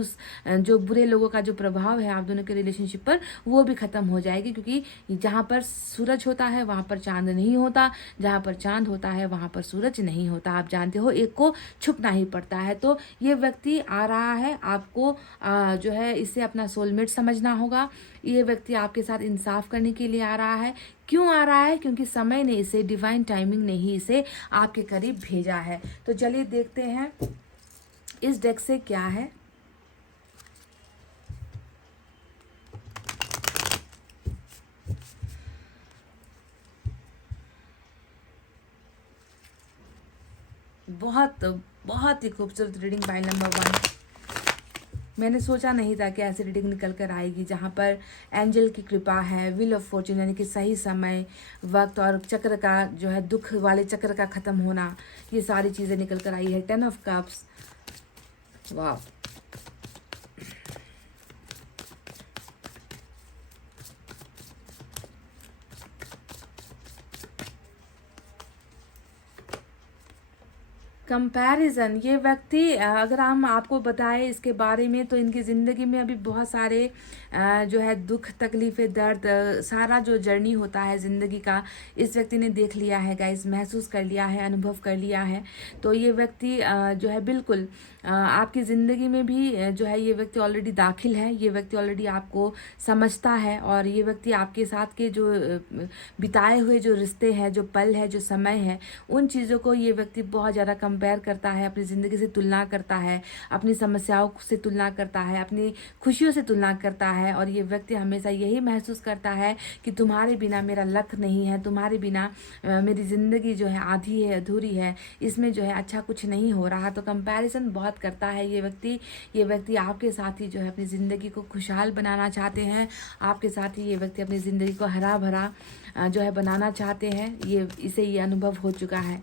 जो बुरे लोगों का जो प्रभाव है आप दोनों के रिलेशनशिप पर, वो भी खत्म हो जाएगी। क्योंकि जहाँ पर सूरज होता है वहाँ पर चांद नहीं होता, जहाँ पर चांद होता है वहाँ पर सूरज नहीं होता। आप जानते हो, एक को छुपना ही पड़ता है। तो ये व्यक्ति आ रहा है, आपको जो है इसे अपना सोलमेट समझना होगा। ये व्यक्ति आपके साथ इंसाफ करने के लिए आ रहा है। क्यों आ रहा है? क्योंकि समय ने इसे, डिवाइन टाइमिंग ने ही इसे आपके करीब भेजा है। तो चलिए देखते हैं इस डेक से क्या है। बहुत बहुत ही खूबसूरत रीडिंग, पाइल नंबर 1। मैंने सोचा नहीं था कि ऐसी रीडिंग निकल कर आएगी, जहाँ पर एंजल की कृपा है, व्हील ऑफ फॉर्चून यानी कि सही समय, वक्त और चक्र का जो है, दुख वाले चक्र का ख़त्म होना, ये सारी चीज़ें निकल कर आई है। 10 ऑफ कप्स, वाह। कंपैरिजन, ये व्यक्ति अगर हम आपको बताएं इसके बारे में, तो इनकी ज़िंदगी में अभी बहुत सारे जो है दुख, तकलीफ़ें, दर्द, सारा जो जर्नी होता है ज़िंदगी का, इस व्यक्ति ने देख लिया है गाइस, महसूस कर लिया है, अनुभव कर लिया है। तो ये व्यक्ति जो है बिल्कुल आपकी ज़िंदगी में भी जो है ये व्यक्ति ऑलरेडी दाखिल है। ये व्यक्ति ऑलरेडी आपको समझता है और ये व्यक्ति आपके साथ के जो बिताए हुए जो रिश्ते हैं, जो पल है, जो समय है, उन चीज़ों को ये व्यक्ति बहुत ज़्यादा कंपेयर करता है, अपनी ज़िंदगी से तुलना करता है, अपनी समस्याओं से तुलना करता है, अपनी खुशियों से तुलना करता है। और ये व्यक्ति हमेशा यही महसूस करता है कि तुम्हारे बिना मेरा लक नहीं है, तुम्हारे बिना मेरी ज़िंदगी जो है आधी है, अधूरी है, इसमें जो है अच्छा कुछ नहीं हो रहा। तो कंपैरिजन बहुत करता है ये व्यक्ति। ये व्यक्ति आपके साथ ही जो है अपनी ज़िंदगी को खुशहाल बनाना चाहते हैं, आपके साथ ही ये व्यक्ति अपनी ज़िंदगी को हरा भरा जो है बनाना चाहते हैं। इसे ये अनुभव हो चुका है।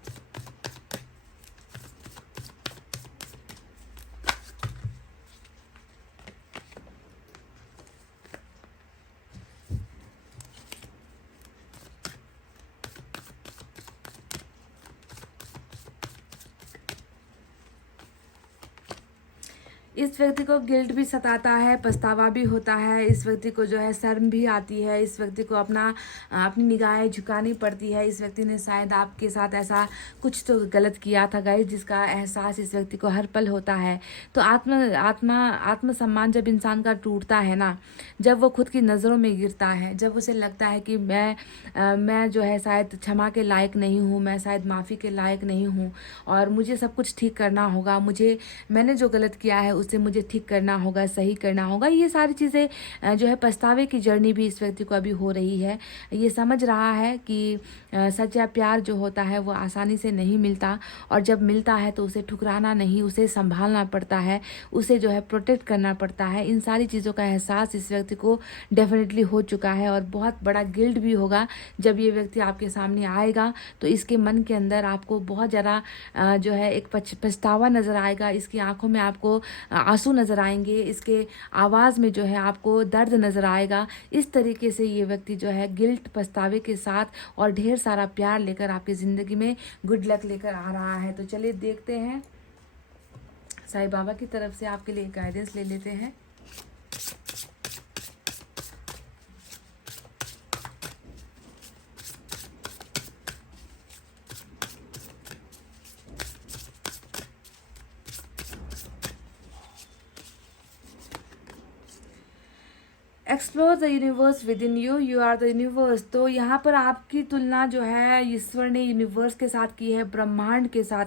इस व्यक्ति को गिल्ट भी सताता है, पछतावा भी होता है, इस व्यक्ति को जो है शर्म भी आती है, इस व्यक्ति को अपनी निगाहें झुकानी पड़ती है। इस व्यक्ति ने शायद आपके साथ ऐसा कुछ तो गलत किया था गाइस, जिसका एहसास इस व्यक्ति को हर पल होता है। तो आत्मसम्मान जब इंसान का टूटता है ना, जब वो खुद की नज़रों में गिरता है, जब उसे लगता है कि मैं जो है शायद क्षमा के लायक नहीं हूँ, मैं शायद माफ़ी के लायक नहीं हूँ और मुझे सब कुछ ठीक करना होगा, मैंने जो गलत किया है उसे मुझे ठीक करना होगा, सही करना होगा, ये सारी चीज़ें जो है पछतावे की जर्नी भी इस व्यक्ति को अभी हो रही है। ये समझ रहा है कि सच्चा प्यार जो होता है वो आसानी से नहीं मिलता और जब मिलता है तो उसे ठुकराना नहीं, उसे संभालना पड़ता है, उसे जो है प्रोटेक्ट करना पड़ता है। इन सारी चीज़ों का एहसास इस व्यक्ति को डेफिनेटली हो चुका है और बहुत बड़ा गिल्ट भी होगा जब ये व्यक्ति आपके सामने आएगा। तो इसके मन के अंदर आपको बहुत ज़्यादा जो है एक पछतावा नज़र आएगा, इसकी आंखों में आपको आंसू नज़र आएंगे, इसके आवाज़ में जो है आपको दर्द नज़र आएगा। इस तरीके से ये व्यक्ति जो है गिल्ट, पछतावे के साथ और ढेर सारा प्यार लेकर आपकी ज़िंदगी में गुड लक लेकर आ रहा है। तो चलिए देखते हैं, साईं बाबा की तरफ से आपके लिए गाइडेंस ले लेते हैं। Explore the universe within you, you are the universe. तो यहाँ पर आपकी तुलना जो है ईश्वर ने यूनिवर्स के साथ की है, ब्रह्मांड के साथ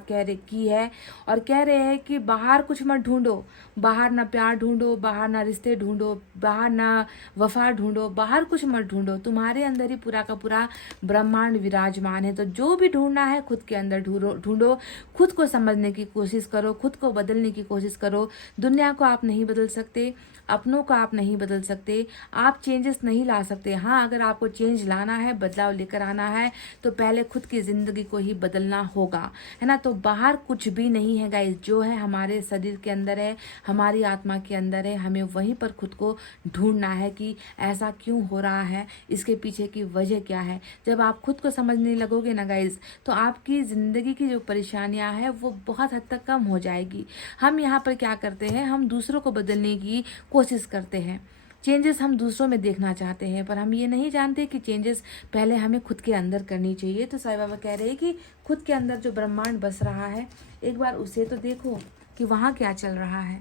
की है, और कह रहे हैं कि बाहर कुछ मत ढूंढो, बाहर ना प्यार ढूंढो, बाहर ना रिश्ते ढूंढो, बाहर ना वफा ढूंढो, बाहर कुछ मत ढूंढो, तुम्हारे अंदर ही पूरा का पूरा ब्रह्मांड विराजमान है। तो जो भी ढूंढना है खुद के अंदर ढूंढो, खुद को समझने की कोशिश करो, खुद को बदलने की कोशिश करो। दुनिया को आप नहीं बदल सकते, अपनों को आप नहीं बदल सकते, आप चेंजेस नहीं ला सकते। हाँ, अगर आपको चेंज लाना है, बदलाव लेकर आना है, तो पहले खुद की ज़िंदगी को ही बदलना होगा, है ना। तो बाहर कुछ भी नहीं है गाइस, जो है हमारे शरीर के अंदर है, हमारी आत्मा के अंदर है। हमें वहीं पर खुद को ढूंढना है कि ऐसा क्यों हो रहा है, इसके पीछे की वजह क्या है। जब आप खुद को समझने लगोगे ना गाइस, तो आपकी ज़िंदगी की जो परेशानियां हैं वो बहुत हद तक कम हो जाएगी। हम यहाँ पर क्या करते हैं, हम दूसरों को बदलने की कोशिश करते हैं, चेंजेस हम दूसरों में देखना चाहते हैं, पर हम ये नहीं जानते कि चेंजेस पहले हमें खुद के अंदर करनी चाहिए। तो साईं बाबा कह रहे हैं कि खुद के अंदर जो ब्रह्मांड बस रहा है, एक बार उसे तो देखो कि वहाँ क्या चल रहा है।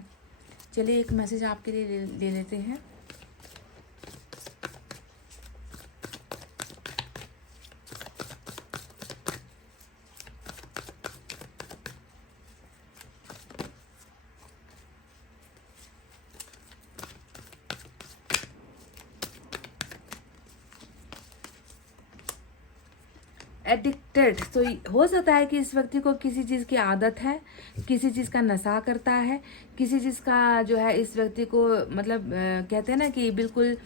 चलिए एक मैसेज आपके लिए ले लेते हैं। एडिक्टेड, तो हो सकता है कि इस व्यक्ति को किसी चीज़ की आदत है, किसी चीज़ का नशा करता है, किसी चीज़ का जो है इस व्यक्ति को मतलब कहते हैं ना कि बिल्कुल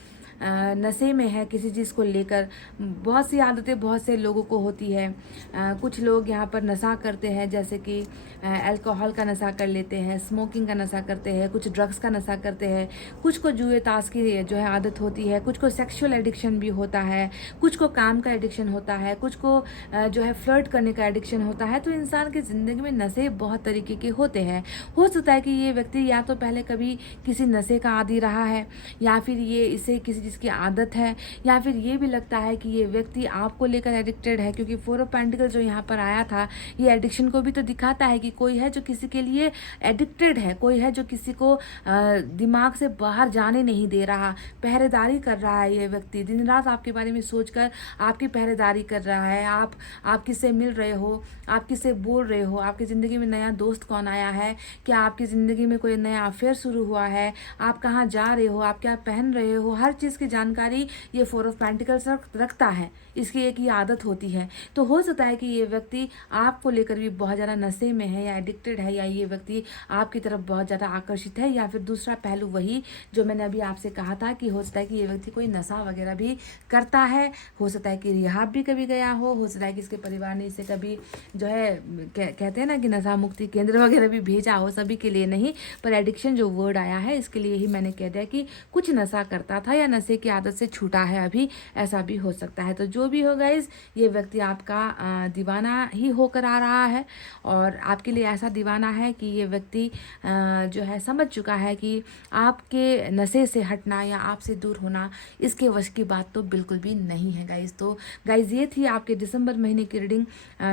नशे में है किसी चीज़ को लेकर। बहुत सी आदतें बहुत से लोगों को होती है। कुछ लोग यहाँ पर नशा करते हैं, जैसे कि अल्कोहल का नशा कर लेते हैं, स्मोकिंग का नशा करते हैं, कुछ ड्रग्स का नशा करते हैं, कुछ को जुए ताश की जो है आदत होती है, कुछ को सेक्सुअल एडिक्शन भी होता है, कुछ को काम का एडिक्शन होता है, कुछ को जो है फ्लर्ट करने का एडिक्शन होता है। तो इंसान की ज़िंदगी में नशे बहुत तरीके के होते हैं। हो सकता है कि ये व्यक्ति या तो पहले कभी किसी नशे का आदी रहा है, या फिर ये इसे किसी चीज़ की आदत है, या फिर ये भी लगता है कि ये व्यक्ति आपको लेकर एडिक्टेड है, क्योंकि 4 ऑफ पेंटिकल जो यहाँ पर आया था ये एडिक्शन को भी तो दिखाता है कि कोई है जो किसी के लिए एडिक्टेड है, कोई है जो किसी को दिमाग से बाहर जाने नहीं दे रहा, पहरेदारी कर रहा है। ये व्यक्ति दिन रात आपके बारे में सोचकर आपकी पहरेदारी कर रहा है। आप किससे मिल रहे हो, आप किससे बोल रहे हो, आपकी ज़िंदगी में नया दोस्त कौन आया है, क्या आपकी ज़िंदगी में कोई नया अफेयर शुरू हुआ है, आप कहाँ जा रहे हो, आप क्या पहन रहे हो, हर चीज़ की जानकारी ये 4 ऑफ पेंटिकल्स रखता है। इसकी एक ही आदत होती है। तो हो सकता है कि ये व्यक्ति आपको लेकर भी बहुत ज़्यादा नशे में है या एडिक्टेड है, या ये व्यक्ति आपकी तरफ बहुत ज़्यादा आकर्षित है, या फिर दूसरा पहलू वही जो मैंने अभी आपसे कहा था कि हो सकता है कि ये व्यक्ति कोई नशा वगैरह भी करता है, हो सकता है कि रिहाब भी कभी गया हो सकता है कि इसके परिवार ने इसे कभी जो है कहते हैं ना कि नशा मुक्ति केंद्र वगैरह भी भेजा हो, सभी के लिए नहीं, पर एडिक्शन जो वर्ड आया है इसके लिए ही मैंने कह दिया कि कुछ नशा करता था या नशे की आदत से छूटा है अभी, ऐसा भी हो सकता है। तो जो भी हो गाइस, ये व्यक्ति आपका दीवाना ही होकर आ रहा है, और आपके लिए ऐसा दीवाना है कि ये व्यक्ति जो है समझ चुका है कि आपके नशे से हटना या आपसे दूर होना इसके वश की बात तो बिल्कुल भी नहीं है गाइस। तो गाइस ये थी आपके दिसंबर महीने की रीडिंग।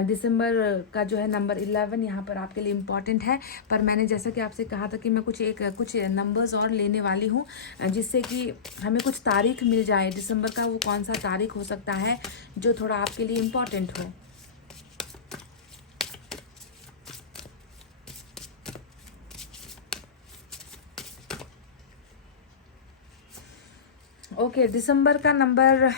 दिसंबर का जो है नंबर 11 यहाँ पर आपके लिए इम्पॉर्टेंट है, पर मैंने जैसा कि आपसे कहा था कि मैं कुछ नंबर्स और लेने वाली हूँ, जिससे कि हमें कुछ तारीख मिल जाए दिसंबर का, वो कौन सा तारीख हो सकता है जो थोड़ा आपके लिए इम्पॉर्टेंट हो। ओके, दिसंबर का नंबर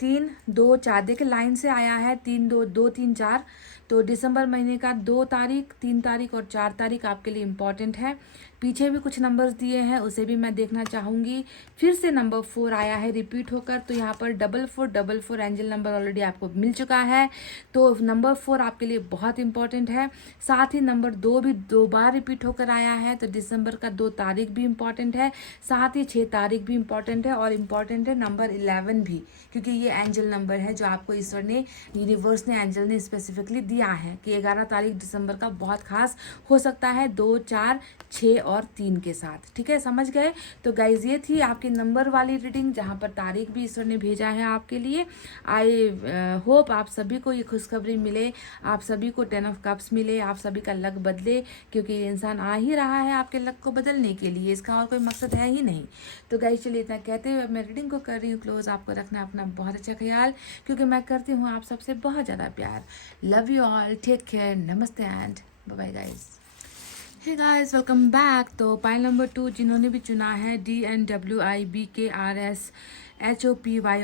3, 2, 4 देखिए लाइन से आया है, 3, 2, 2, 3, 4। तो दिसंबर महीने का 2 तारीख, 3 तारीख और 4 तारीख आपके लिए इम्पॉर्टेंट है। पीछे भी कुछ नंबर्स दिए हैं, उसे भी मैं देखना चाहूँगी। फिर से नंबर 4 आया है रिपीट होकर, तो यहाँ पर 4444 एंजल नंबर ऑलरेडी आपको मिल चुका है, तो नंबर 4 आपके लिए बहुत इंपॉर्टेंट है। साथ ही नंबर 2 भी 2 बार रिपीट होकर आया है, तो दिसंबर का 2 तारीख भी इम्पॉर्टेंट है, साथ ही 6 तारीख भी इम्पॉर्टेंट है, और इम्पॉर्टेंट है नंबर 11 भी, क्योंकि ये एंजल नंबर है जो आपको ईश्वर ने, यूनिवर्स ने, एंजल ने स्पेसिफिकली दिया है कि 11 तारीख दिसंबर का बहुत खास हो सकता है 2, 4, 6 और 3 के साथ। ठीक है, समझ गए? तो गाइज ये थी आपकी नंबर वाली रीडिंग, जहाँ पर तारीख भी ईश्वर ने भेजा है आपके लिए। आई होप आप सभी को ये खुशखबरी मिले, आप सभी को 10 ऑफ कप्स मिले, आप सभी का लक बदले, क्योंकि ये इंसान आ ही रहा है आपके लक को बदलने के लिए, इसका और कोई मकसद है ही नहीं। तो गाइज चलिए इतना कहते हुए मैं रीडिंग को कर रही हूँ क्लोज। आपको रखना अपना बहुत अच्छा ख्याल, क्योंकि मैं करती हूँ आप सबसे बहुत ज़्यादा प्यार। Love you all, take care, नमस्ते and bye bye guys. Hey guys, welcome back. तो पाइल नंबर 2 जिन्होंने भी चुना है DNWIBKRSHOPY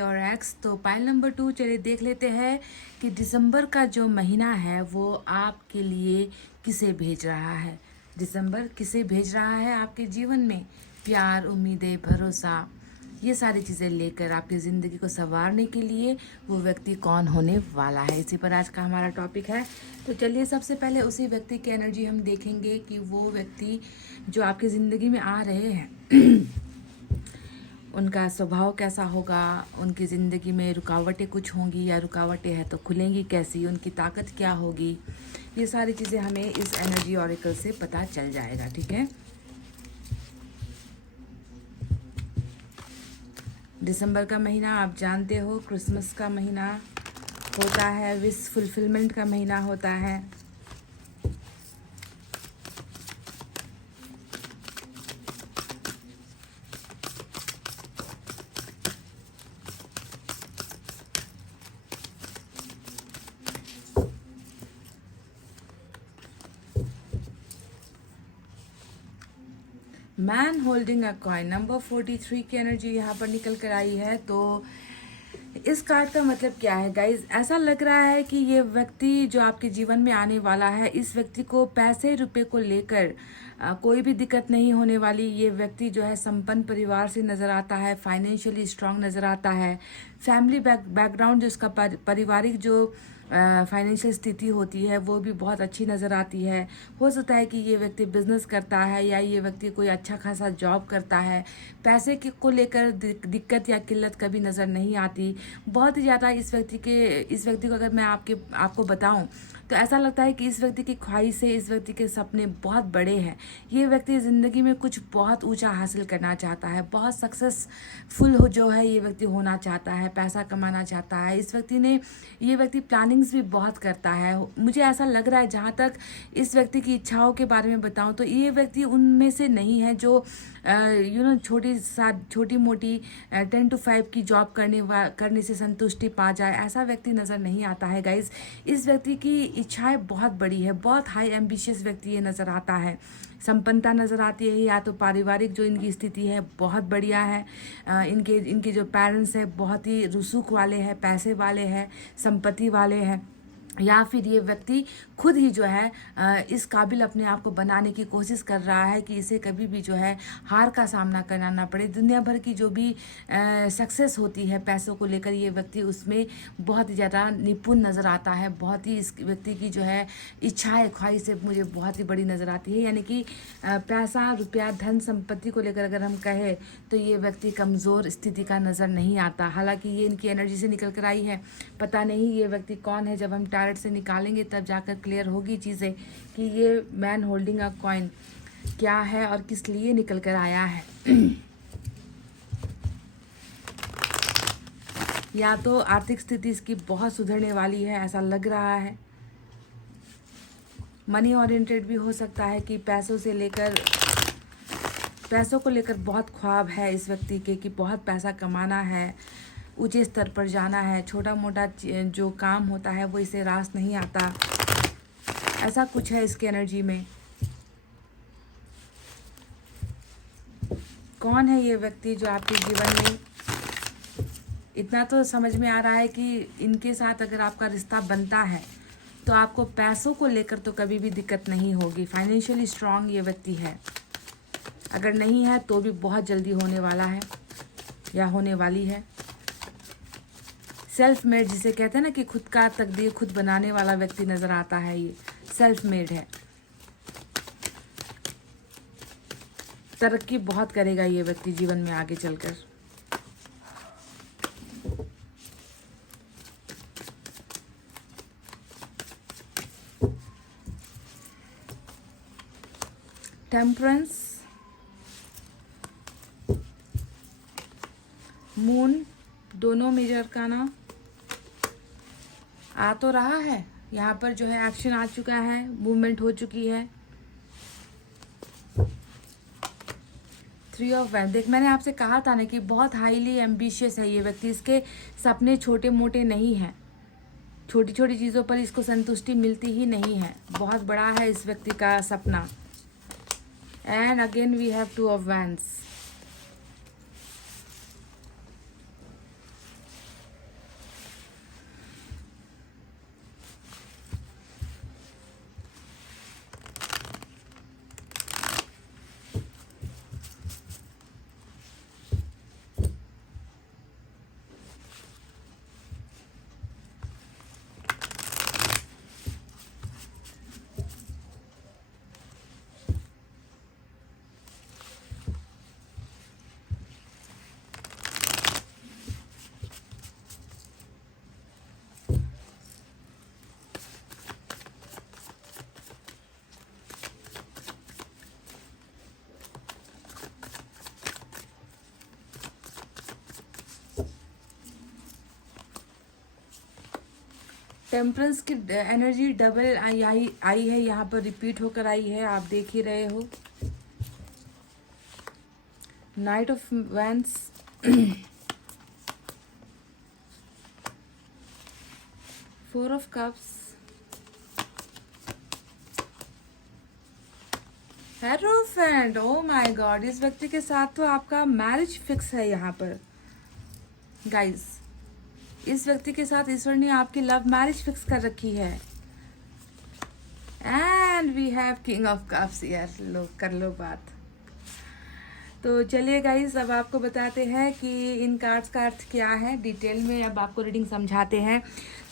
और X, तो पाइल नंबर 2 चलिए देख लेते हैं कि दिसंबर का जो महीना है वो आपके लिए किसे भेज रहा है। दिसंबर किसे भेज रहा है आपके जीवन में? प्यार, उम्मीदें, भरोसा, ये सारी चीज़ें लेकर आपकी ज़िंदगी को संवारने के लिए वो व्यक्ति कौन होने वाला है, इसी पर आज का हमारा टॉपिक है। तो चलिए सबसे पहले उसी व्यक्ति की एनर्जी हम देखेंगे कि वो व्यक्ति जो आपकी ज़िंदगी में आ रहे हैं उनका स्वभाव कैसा होगा, उनकी ज़िंदगी में रुकावटें कुछ होंगी या रुकावटें हैं तो खुलेंगी कैसी, उनकी ताकत क्या होगी, ये सारी चीज़ें हमें इस एनर्जी ऑरेकल से पता चल जाएगा। ठीक है, दिसंबर का महीना आप जानते हो क्रिसमस का महीना होता है, विश फुलफिलमेंट का महीना होता है। Man holding a coin, number 43 की एनर्जी यहाँ पर निकल कर आई है। तो इस कार्ड का मतलब क्या है गाइज? ऐसा लग रहा है कि ये व्यक्ति जो आपके जीवन में आने वाला है, इस व्यक्ति को पैसे रुपए को लेकर कोई भी दिक्कत नहीं होने वाली। ये व्यक्ति जो है संपन्न परिवार से नज़र आता है, फाइनेंशियली स्ट्रांग नज़र आता है। फैमिली बैकग्राउंड जो इसका पारिवारिक जो फाइनेंशियल स्थिति होती है वो भी बहुत अच्छी नज़र आती है। हो सकता है कि ये व्यक्ति बिजनेस करता है या ये व्यक्ति कोई अच्छा खासा जॉब करता है। पैसे को लेकर दिक्कत या किल्लत कभी नज़र नहीं आती। बहुत ही ज़्यादा इस व्यक्ति को अगर मैं आपको बताऊं तो ऐसा लगता है कि इस व्यक्ति की ख्वाहिश से, इस व्यक्ति के सपने बहुत बड़े हैं। ये व्यक्ति ज़िंदगी में कुछ बहुत ऊंचा हासिल करना चाहता है, बहुत सक्सेसफुल जो है ये व्यक्ति होना चाहता है, पैसा कमाना चाहता है। ये व्यक्ति प्लानिंग्स भी बहुत करता है। मुझे ऐसा लग रहा है, जहाँ तक इस व्यक्ति की इच्छाओं के बारे में बताऊं तो ये व्यक्ति उनमें से नहीं है जो छोटी मोटी 10 to 5 की जॉब करने से संतुष्टि पा जाए, ऐसा व्यक्ति नज़र नहीं आता है गाइज। इस व्यक्ति की इच्छाएं बहुत बड़ी है, बहुत हाई एम्बिशियस व्यक्ति ये नज़र आता है। संपन्नता नज़र आती है, या तो पारिवारिक जो इनकी स्थिति है बहुत बढ़िया है। इनके जो पेरेंट्स हैं बहुत ही रुसूख वाले हैं, पैसे वाले हैं, संपत्ति वाले हैं, या फिर ये व्यक्ति खुद ही जो है इस काबिल अपने आप को बनाने की कोशिश कर रहा है कि इसे कभी भी जो है हार का सामना करना ना पड़े। दुनिया भर की जो भी सक्सेस होती है पैसों को लेकर, ये व्यक्ति उसमें बहुत ही ज़्यादा निपुण नज़र आता है। बहुत ही इस व्यक्ति की जो है इच्छाएं, ख्वाहिशें मुझे बहुत ही बड़ी नज़र आती है। यानी कि पैसा, रुपया, धन संपत्ति को लेकर अगर हम कहें तो ये व्यक्ति कमज़ोर स्थिति का नज़र नहीं आता। हालांकि ये इनकी एनर्जी से निकल कर आई है। पता नहीं ये व्यक्ति कौन है, जब हम टारट से निकालेंगे तब जाकर क्लियर होगी चीज़ें कि ये मैन होल्डिंग अ कॉइन क्या है और किस लिए निकल कर आया है। या तो आर्थिक स्थिति इसकी बहुत सुधरने वाली है, ऐसा लग रहा है। मनी ओरिएंटेड भी हो सकता है कि पैसों को लेकर बहुत ख्वाब है इस व्यक्ति के कि बहुत पैसा कमाना है, ऊंचे स्तर पर जाना है। छोटा मोटा जो काम होता है वो इसे रास नहीं आता, ऐसा कुछ है इसकी एनर्जी में। कौन है ये व्यक्ति जो आपके जीवन में? इतना तो समझ में आ रहा है कि इनके साथ अगर आपका रिश्ता बनता है तो आपको पैसों को लेकर तो कभी भी दिक्कत नहीं होगी। फाइनेंशियली स्ट्रांग ये व्यक्ति है। अगर नहीं है तो भी बहुत जल्दी होने वाला है या होने वाली है। सेल्फ मेड जिसे कहते हैं ना कि खुद का तकदीर खुद बनाने वाला व्यक्ति नज़र आता है। ये सेल्फ मेड है। तरक्की बहुत करेगा ये व्यक्ति जीवन में आगे चलकर। टेम्परेंस, मून, दोनों मेजर अरकाना आ तो रहा है। यहाँ पर जो है एक्शन आ चुका है, मूवमेंट हो चुकी है। 3 ऑफ वैंड, देख मैंने आपसे कहा था ना कि बहुत हाईली एम्बिशियस है ये व्यक्ति। इसके सपने छोटे मोटे नहीं हैं, छोटी छोटी चीज़ों पर इसको संतुष्टि मिलती ही नहीं है, बहुत बड़ा है इस व्यक्ति का सपना। And again we have 2 of wands. Temperance की एनर्जी डबल आई है, यहाँ पर रिपीट होकर आई है, आप देख ही रहे हो। Night of wands, 4 of cups, hierophant. Oh my God, इस व्यक्ति के साथ तो आपका मैरिज फिक्स है यहाँ पर गाइस। इस व्यक्ति के साथ ईश्वर ने आपकी लव मैरिज फिक्स कर रखी है। And we have king of cups. यार लो कर लो बात। तो चलिए गाइस, अब आपको बताते हैं कि इन कार्ड्स का अर्थ क्या है डिटेल में, अब आपको रीडिंग समझाते हैं।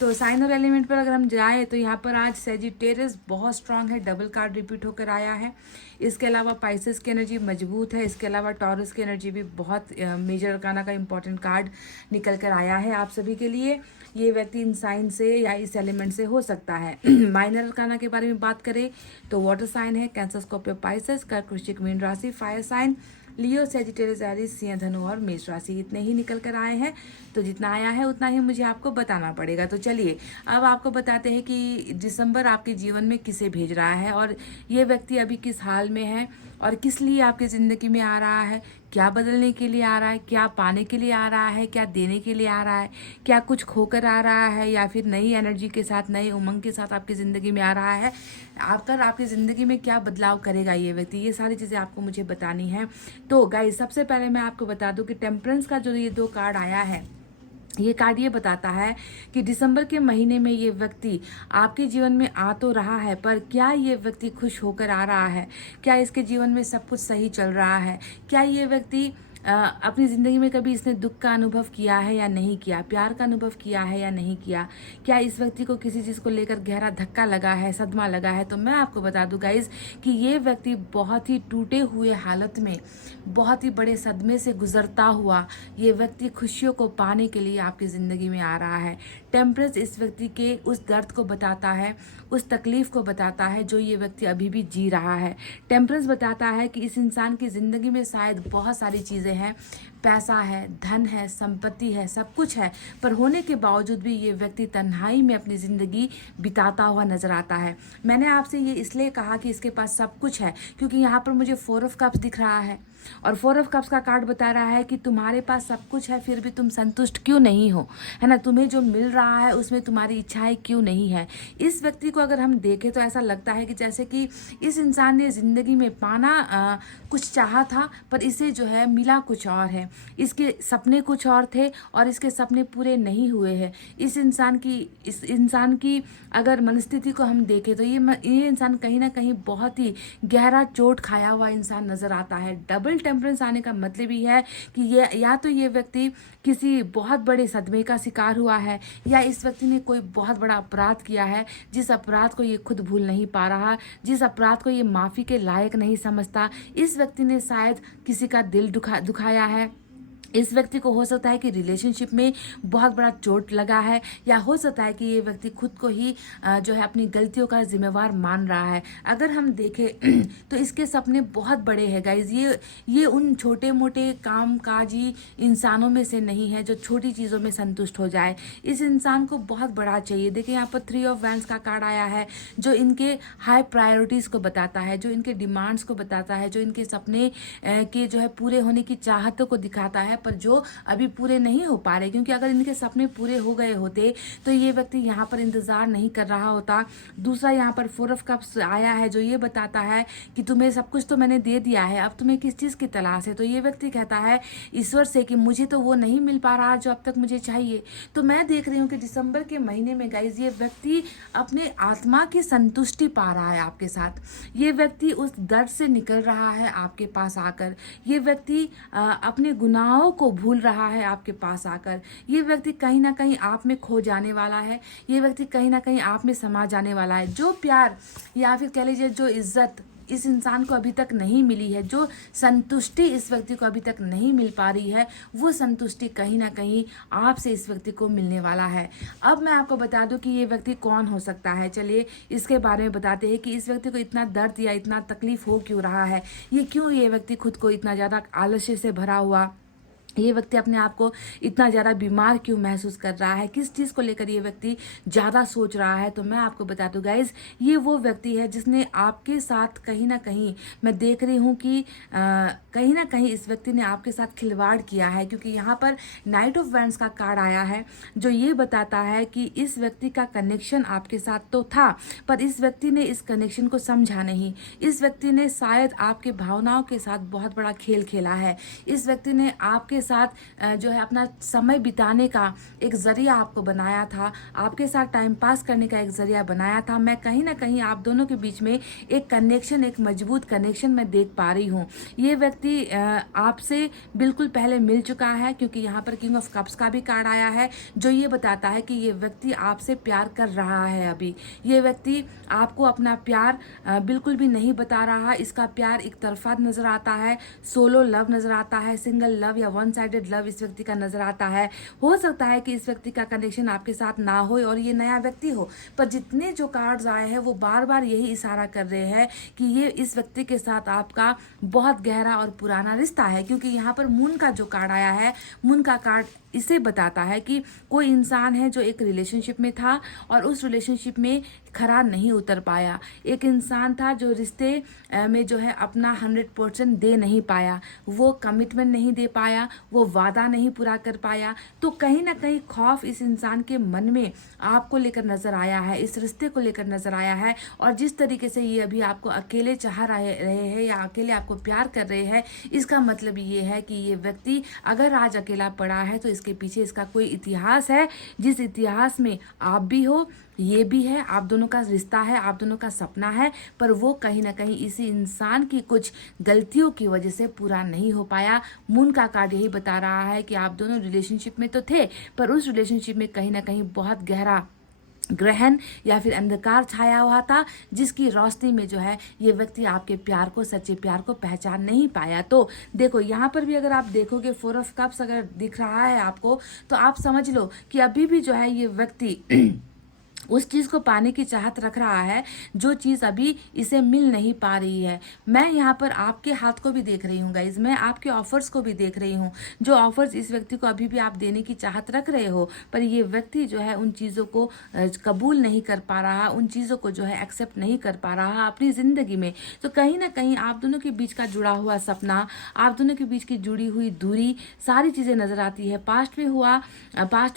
तो साइन और एलिमेंट पर अगर हम जाएं तो यहाँ पर आज सेजिटेरियस बहुत स्ट्रांग है, डबल कार्ड रिपीट होकर आया है। इसके अलावा पाइसेस की एनर्जी मजबूत है। इसके अलावा टॉरस की एनर्जी भी बहुत मेजर अरकाना का इंपॉर्टेंट कार्ड निकल कर आया है आप सभी के लिए। ये व्यक्ति इन साइन से या इस एलिमेंट से हो सकता है। माइनर अरकाना के बारे में बात करें तो वाटर साइन है, कैंसर, स्कॉर्पियो, पाइसेस, कर्क, वृश्चिक, मीन राशि, फायर साइन, लियो, सेजिटेरियस, एरीज, सिंह, धनु और मेष राशि। इतने ही निकल कर आए हैं। तो जितना आया है उतना ही मुझे आपको बताना पड़ेगा। तो चलिए अब आपको बताते हैं कि दिसंबर आपके जीवन में किसे भेज रहा है और ये व्यक्ति अभी किस हाल में है और किस लिए आपकी ज़िंदगी में आ रहा है, क्या बदलने के लिए आ रहा है, क्या पाने के लिए आ रहा है, क्या देने के लिए आ रहा है, क्या कुछ खोकर आ रहा है या फिर नई एनर्जी के साथ, नए उमंग के साथ आपकी ज़िंदगी में आ रहा है। आकर आपकी ज़िंदगी में क्या बदलाव करेगा ये व्यक्ति, ये सारी चीज़ें आपको मुझे बतानी है। तो गाइस सबसे पहले मैं आपको बता दूं कि टेम्परेंस का जो ये 2 कार्ड आया है, ये कार्ड ये बताता है कि दिसंबर के महीने में ये व्यक्ति आपके जीवन में आ तो रहा है, पर क्या ये व्यक्ति खुश होकर आ रहा है, क्या इसके जीवन में सब कुछ सही चल रहा है, क्या ये व्यक्ति अपनी ज़िंदगी में कभी इसने दुख का अनुभव किया है या नहीं किया, प्यार का अनुभव किया है या नहीं किया, क्या इस व्यक्ति को किसी चीज़ को लेकर गहरा धक्का लगा है, सदमा लगा है। तो मैं आपको बता दूं गाइज कि ये व्यक्ति बहुत ही टूटे हुए हालत में, बहुत ही बड़े सदमे से गुजरता हुआ ये व्यक्ति खुशियों को पाने के लिए आपकी ज़िंदगी में आ रहा है। टेम्परेंस इस व्यक्ति के उस दर्द को बताता है, उस तकलीफ को बताता है जो ये व्यक्ति अभी भी जी रहा है। टेम्परेंस बताता है कि इस इंसान की ज़िंदगी में शायद बहुत सारी चीज़ें हैं, पैसा है, धन है, संपत्ति है, सब कुछ है, पर होने के बावजूद भी ये व्यक्ति तन्हाई में अपनी ज़िंदगी बिताता हुआ नजर आता है। मैंने आपसे ये इसलिए कहा कि इसके पास सब कुछ है क्योंकि यहाँ पर मुझे 4 ऑफ कप्स दिख रहा है और 4 ऑफ कप्स का कार्ड बता रहा है कि तुम्हारे पास सब कुछ है फिर भी तुम संतुष्ट क्यों नहीं हो, है ना। तुम्हें जो मिल रहा है उसमें तुम्हारी इच्छाएं क्यों नहीं है। इस व्यक्ति को अगर हम देखें तो ऐसा लगता है कि जैसे कि इस इंसान ने ज़िंदगी में पाना कुछ चाहा था पर इसे जो है मिला कुछ और है। इसके सपने कुछ और थे और इसके सपने पूरे नहीं हुए हैं। इस इंसान की अगर मनस्थिति को हम देखें तो ये इंसान कहीं ना कहीं बहुत ही गहरा चोट खाया हुआ इंसान नज़र आता है। डबल टेम्परेंस आने का मतलब ही है कि ये या तो ये व्यक्ति किसी बहुत बड़े सदमे का शिकार हुआ है या इस व्यक्ति ने कोई बहुत बड़ा अपराध किया है, जिस अपराध को ये खुद भूल नहीं पा रहा, जिस अपराध को ये माफ़ी के लायक नहीं समझता। इस व्यक्ति ने शायद किसी का दिल दुखाया है, इस व्यक्ति को हो सकता है कि रिलेशनशिप में बहुत बड़ा चोट लगा है, या हो सकता है कि ये व्यक्ति खुद को ही जो है अपनी गलतियों का जिम्मेवार मान रहा है। अगर हम देखें तो इसके सपने बहुत बड़े हैं गाइज। ये उन छोटे मोटे काम काजी इंसानों में से नहीं है जो छोटी चीज़ों में संतुष्ट हो जाए। इस इंसान को बहुत बड़ा चाहिए। देखिए यहाँ पर 3 ऑफ वैंड्स का कार्ड आया है, जो इनके हाई प्रायोरिटीज़ को बताता है, जो इनके डिमांड्स को बताता है, जो इनके सपने के जो है पूरे होने की चाहतों को दिखाता है, पर जो अभी पूरे नहीं हो पा रहे। क्योंकि अगर इनके सपने पूरे हो गए होते तो ये व्यक्ति यहाँ पर इंतजार नहीं कर रहा होता। दूसरा यहाँ पर 4 ऑफ कप्स आया है, जो ये बताता है कि तुम्हें सब कुछ तो मैंने दे दिया है, अब तुम्हें किस चीज़ की तलाश है। तो ये व्यक्ति कहता है ईश्वर से कि मुझे तो वो नहीं मिल पा रहा जो अब तक मुझे चाहिए। तो मैं देख रही हूँ कि दिसंबर के महीने में गाइज ये व्यक्ति अपने आत्मा की संतुष्टि पा रहा है आपके साथ। ये व्यक्ति उस दर्द से निकल रहा है आपके पास आकर। ये व्यक्ति अपने गुनाहों को भूल रहा है आपके पास आकर। ये व्यक्ति कहीं ना कहीं आप में खो जाने वाला है। ये व्यक्ति कहीं ना कहीं आप में समा जाने वाला है। जो प्यार या फिर कह लीजिए जो इज्जत इस इंसान को अभी तक नहीं मिली है, जो संतुष्टि इस व्यक्ति को अभी तक नहीं मिल पा रही है, वो संतुष्टि कहीं ना कहीं आपसे इस व्यक्ति को मिलने वाला है। अब मैं आपको बता दूं कि ये व्यक्ति कौन हो सकता है। चलिए इसके बारे में बताते हैं कि इस व्यक्ति को इतना दर्द या इतना तकलीफ हो क्यों रहा है, ये व्यक्ति खुद को इतना ज़्यादा आलस्य से भरा हुआ, ये व्यक्ति अपने आप को इतना ज़्यादा बीमार क्यों महसूस कर रहा है, किस चीज़ को लेकर ये व्यक्ति ज़्यादा सोच रहा है। तो मैं आपको बता दूं गाइज, ये वो व्यक्ति है जिसने आपके साथ कहीं ना कहीं, मैं देख रही हूँ कि कहीं ना कहीं इस व्यक्ति ने आपके साथ खिलवाड़ किया है। क्योंकि यहाँ पर नाइट ऑफ वैंड्स का कार्ड आया है, जो ये बताता है कि इस व्यक्ति का कनेक्शन आपके साथ तो था, पर इस व्यक्ति ने इस कनेक्शन को समझा नहीं। इस व्यक्ति ने शायद आपके भावनाओं के साथ बहुत बड़ा खेल खेला है। इस व्यक्ति ने आपके साथ जो है अपना समय बिताने का एक जरिया आपको बनाया था, आपके साथ टाइम पास करने का एक जरिया बनाया था। मैं कहीं ना कहीं आप दोनों के बीच में एक कनेक्शन, एक मजबूत कनेक्शन मैं देख पा रही हूँ। ये व्यक्ति आपसे बिल्कुल पहले मिल चुका है, क्योंकि यहाँ पर किंग ऑफ कप्स का भी कार्ड आया है, जो ये बताता है कि ये व्यक्ति आपसे प्यार कर रहा है। अभी ये व्यक्ति आपको अपना प्यार बिल्कुल भी नहीं बता रहा। इसका प्यार एक तरफा नजर आता है, सोलो लव नजर आता है, सिंगल लव या वन साइडेड लव इस व्यक्ति का नजर आता है। हो सकता है कि इस व्यक्ति का कनेक्शन आपके साथ ना हो और ये नया व्यक्ति हो, पर जितने जो कार्ड्स आए हैं वो बार बार यही इशारा कर रहे हैं कि ये इस व्यक्ति के साथ आपका बहुत गहरा और पुराना रिश्ता है। क्योंकि यहाँ पर मून का जो कार्ड आया है, मून का कार्ड इसे बताता है कि कोई इंसान है जो एक रिलेशनशिप में था और उस रिलेशनशिप में खरा नहीं उतर पाया। एक इंसान था जो रिश्ते में जो है अपना 100% दे नहीं पाया, वो कमिटमेंट नहीं दे पाया, वो वादा नहीं पूरा कर पाया। तो कहीं ना कहीं खौफ इस इंसान के मन में आपको लेकर नजर आया है, इस रिश्ते को लेकर नजर आया है। और जिस तरीके से ये अभी आपको अकेले चाह रहे हैं या अकेले आपको प्यार कर रहे हैं, इसका मतलब ये है कि ये व्यक्ति अगर आज अकेला पड़ा है तो इसके पीछे इसका कोई इतिहास है, जिस इतिहास में आप भी हो, ये भी है, आप दोनों का रिश्ता है, आप दोनों का सपना है, पर वो कहीं ना कहीं इसी इंसान की कुछ गलतियों की वजह से पूरा नहीं हो पाया। मून का कार्ड यही बता रहा है कि आप दोनों रिलेशनशिप में तो थे, पर उस रिलेशनशिप में कहीं ना कहीं बहुत गहरा ग्रहण या फिर अंधकार छाया हुआ था, जिसकी रोशनी में जो है ये व्यक्ति आपके प्यार को, सच्चे प्यार को पहचान नहीं पाया। तो देखो यहाँ पर भी अगर आप देखोगे 4 ऑफ कप्स अगर दिख रहा है आपको, तो आप समझ लो कि अभी भी जो है ये व्यक्ति उस चीज़ को पाने की चाहत रख रहा है जो चीज़ अभी इसे मिल नहीं पा रही है। मैं यहाँ पर आपके हाथ को भी देख रही हूँ गाइज, मैं आपके ऑफर्स को भी देख रही हूँ, जो ऑफर्स इस व्यक्ति को अभी भी आप देने की चाहत रख रहे हो, पर ये व्यक्ति जो है उन चीज़ों को कबूल नहीं कर पा रहा, उन चीज़ों को जो है एक्सेप्ट नहीं कर पा रहा अपनी ज़िंदगी में। तो कहीं ना कहीं आप दोनों के बीच का जुड़ा हुआ सपना, आप दोनों के बीच की जुड़ी हुई दूरी, सारी चीज़ें नज़र आती है। पास्ट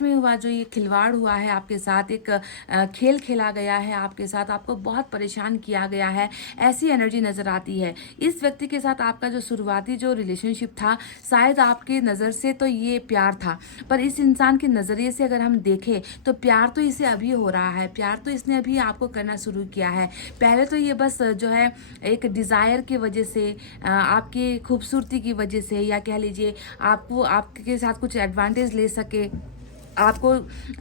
में हुआ जो ये खिलवाड़ हुआ है आपके साथ, एक खेल खेला गया है आपके साथ, आपको बहुत परेशान किया गया है, ऐसी एनर्जी नजर आती है। इस व्यक्ति के साथ आपका जो शुरुआती जो रिलेशनशिप था, शायद आपकी नज़र से तो ये प्यार था, पर इस इंसान के नज़रिए से अगर हम देखें तो प्यार तो इसे अभी हो रहा है, प्यार तो इसने अभी आपको करना शुरू किया है। पहले तो ये बस जो है एक डिज़ायर की वजह से, आपकी खूबसूरती की वजह से, या कह लीजिए आपको आपके साथ कुछ एडवांटेज ले सके, आपको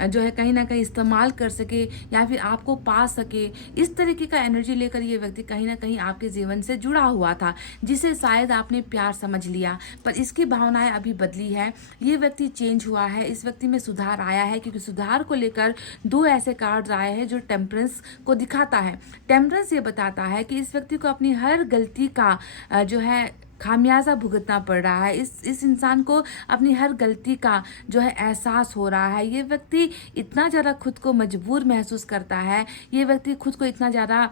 जो है कहीं ना कहीं इस्तेमाल कर सके या फिर आपको पा सके, इस तरीके का एनर्जी लेकर ये व्यक्ति कहीं ना कहीं आपके जीवन से जुड़ा हुआ था, जिसे शायद आपने प्यार समझ लिया, पर इसकी भावनाएं अभी बदली है। ये व्यक्ति चेंज हुआ है, इस व्यक्ति में सुधार आया है, क्योंकि सुधार को लेकर 2 ऐसे कार्ड्स आए हैं जो टेम्परेंस को दिखाता है। टेम्परेंस ये बताता है कि इस व्यक्ति को अपनी हर गलती का जो है खामियाजा भुगतना पड़ रहा है। इस इंसान को अपनी हर गलती का जो है एहसास हो रहा है। ये व्यक्ति इतना ज़्यादा खुद को मजबूर महसूस करता है, ये व्यक्ति खुद को इतना ज़्यादा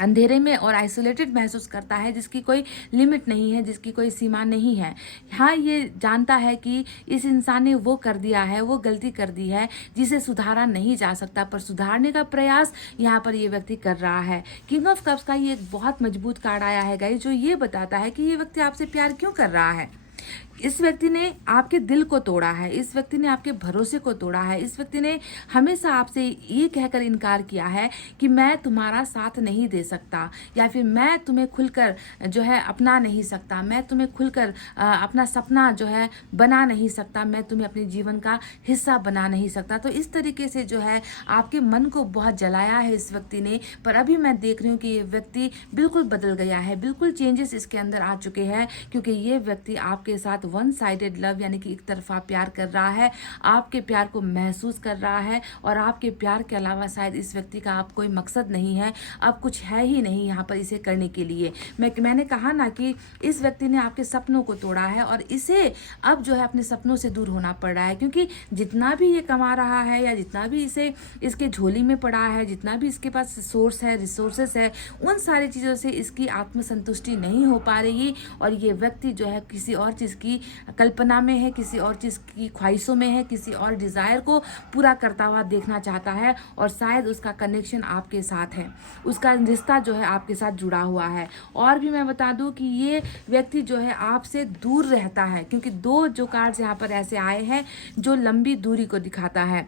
अंधेरे में और आइसोलेटेड महसूस करता है, जिसकी कोई लिमिट नहीं है, जिसकी कोई सीमा नहीं है। हाँ, ये जानता है कि इस इंसान ने वो कर दिया है, वो गलती कर दी है जिसे सुधारा नहीं जा सकता, पर सुधारने का प्रयास यहाँ पर ये व्यक्ति कर रहा है। किंग ऑफ कप्स का ये एक बहुत मजबूत कार्ड आया है गाइस, जो ये बताता है कि ये व्यक्ति आपसे प्यार क्यों कर रहा है। इस व्यक्ति ने आपके दिल को तोड़ा है, इस व्यक्ति ने आपके भरोसे को तोड़ा है, इस व्यक्ति ने हमेशा आपसे ये कहकर इनकार किया है कि मैं तुम्हारा साथ नहीं दे सकता, या फिर मैं तुम्हें खुलकर जो है अपना नहीं सकता, मैं तुम्हें खुलकर अपना सपना जो है बना नहीं सकता, मैं तुम्हें अपने जीवन का हिस्सा बना नहीं सकता। तो इस तरीके से जो है आपके मन को बहुत जलाया है इस व्यक्ति ने। पर अभी मैं देख रही हूँ कि ये व्यक्ति बिल्कुल बदल गया है, बिल्कुल चेंजेस इसके अंदर आ चुके हैं, क्योंकि ये व्यक्ति आपके साथ वन साइडेड लव यानी कि एक तरफा प्यार कर रहा है, आपके प्यार को महसूस कर रहा है, और आपके प्यार के अलावा शायद इस व्यक्ति का आप कोई मकसद नहीं है, अब कुछ है ही नहीं यहाँ पर इसे करने के लिए। मैंने कहा ना कि इस व्यक्ति ने आपके सपनों को तोड़ा है, और इसे अब जो है अपने सपनों से दूर होना पड़ रहा है, क्योंकि जितना भी ये कमा रहा है या जितना भी इसे इसके झोली में पड़ा है, जितना भी इसके पास सोर्स है, रिसोर्सेस है, उन सारी चीज़ों से इसकी आत्मसंतुष्टि नहीं हो पा रही, और ये व्यक्ति जो है किसी और चीज़ की कल्पना में है, किसी और चीज़ की ख्वाहिशों में है, किसी और डिज़ायर को पूरा करता हुआ देखना चाहता है, और शायद उसका कनेक्शन आपके साथ है, उसका रिश्ता जो है आपके साथ जुड़ा हुआ है। और भी मैं बता दूं कि ये व्यक्ति जो है आपसे दूर रहता है, क्योंकि 2 जो कार्ड्स यहाँ पर ऐसे आए हैं जो लंबी दूरी को दिखाता है।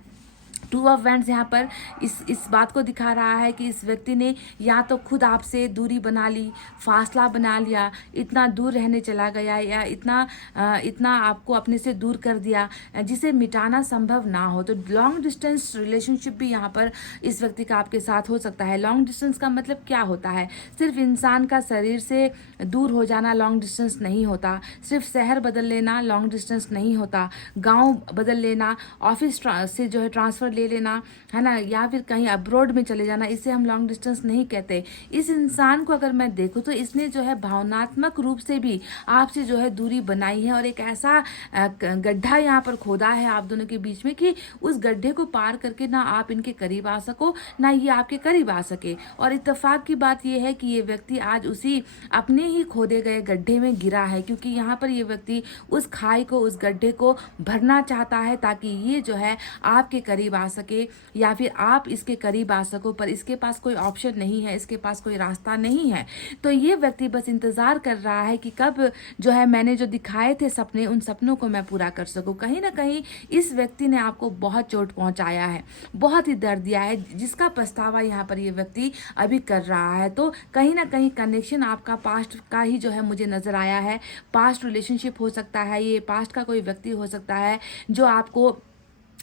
2 ऑफ वैंड्स यहाँ पर इस बात को दिखा रहा है कि इस व्यक्ति ने या तो खुद आपसे दूरी बना ली, फासला बना लिया, इतना दूर रहने चला गया, या इतना आपको अपने से दूर कर दिया जिसे मिटाना संभव ना हो। तो लॉन्ग डिस्टेंस रिलेशनशिप भी यहाँ पर इस व्यक्ति का आपके साथ हो सकता है। लॉन्ग डिस्टेंस का मतलब क्या होता है? सिर्फ इंसान का शरीर से दूर हो जाना लॉन्ग डिस्टेंस नहीं होता, सिर्फ शहर बदल लेना लॉन्ग डिस्टेंस नहीं होता, गाँव बदल लेना, ऑफिस से जो है ट्रांसफ़र ले लेना, है ना, या फिर कहीं अब्रॉड में चले जाना, इसे हम लॉन्ग डिस्टेंस नहीं कहते। इस इंसान को अगर मैं देखूं तो इसने जो है भावनात्मक रूप से भी आपसे जो है दूरी बनाई है, और एक ऐसा गड्ढा यहाँ पर खोदा है आप दोनों के बीच में कि उस गड्ढे को पार करके ना आप इनके करीब आ सको, ना ये आपके करीब आ सके। और इत्तेफाक की बात यह है कि ये व्यक्ति आज उसी अपने ही खोदे गए गड्ढे में गिरा है, क्योंकि यहाँ पर ये व्यक्ति उस खाई को, उस गड्ढे को भरना चाहता है, ताकि ये जो है आपके करीब आ सके या फिर आप इसके करीब आ सको, पर इसके पास कोई ऑप्शन नहीं है, इसके पास कोई रास्ता नहीं है। तो ये व्यक्ति बस इंतजार कर रहा है कि कब जो है मैंने जो दिखाए थे सपने, उन सपनों को मैं पूरा कर सकूं। कहीं ना कहीं इस व्यक्ति ने आपको बहुत चोट पहुंचाया है, बहुत ही दर्द दिया है, जिसका पछतावा यहाँ पर ये व्यक्ति अभी कर रहा है। तो कहीं ना कहीं कनेक्शन आपका पास्ट का ही जो है मुझे नजर आया है। पास्ट रिलेशनशिप हो सकता है, ये पास्ट का कोई व्यक्ति हो सकता है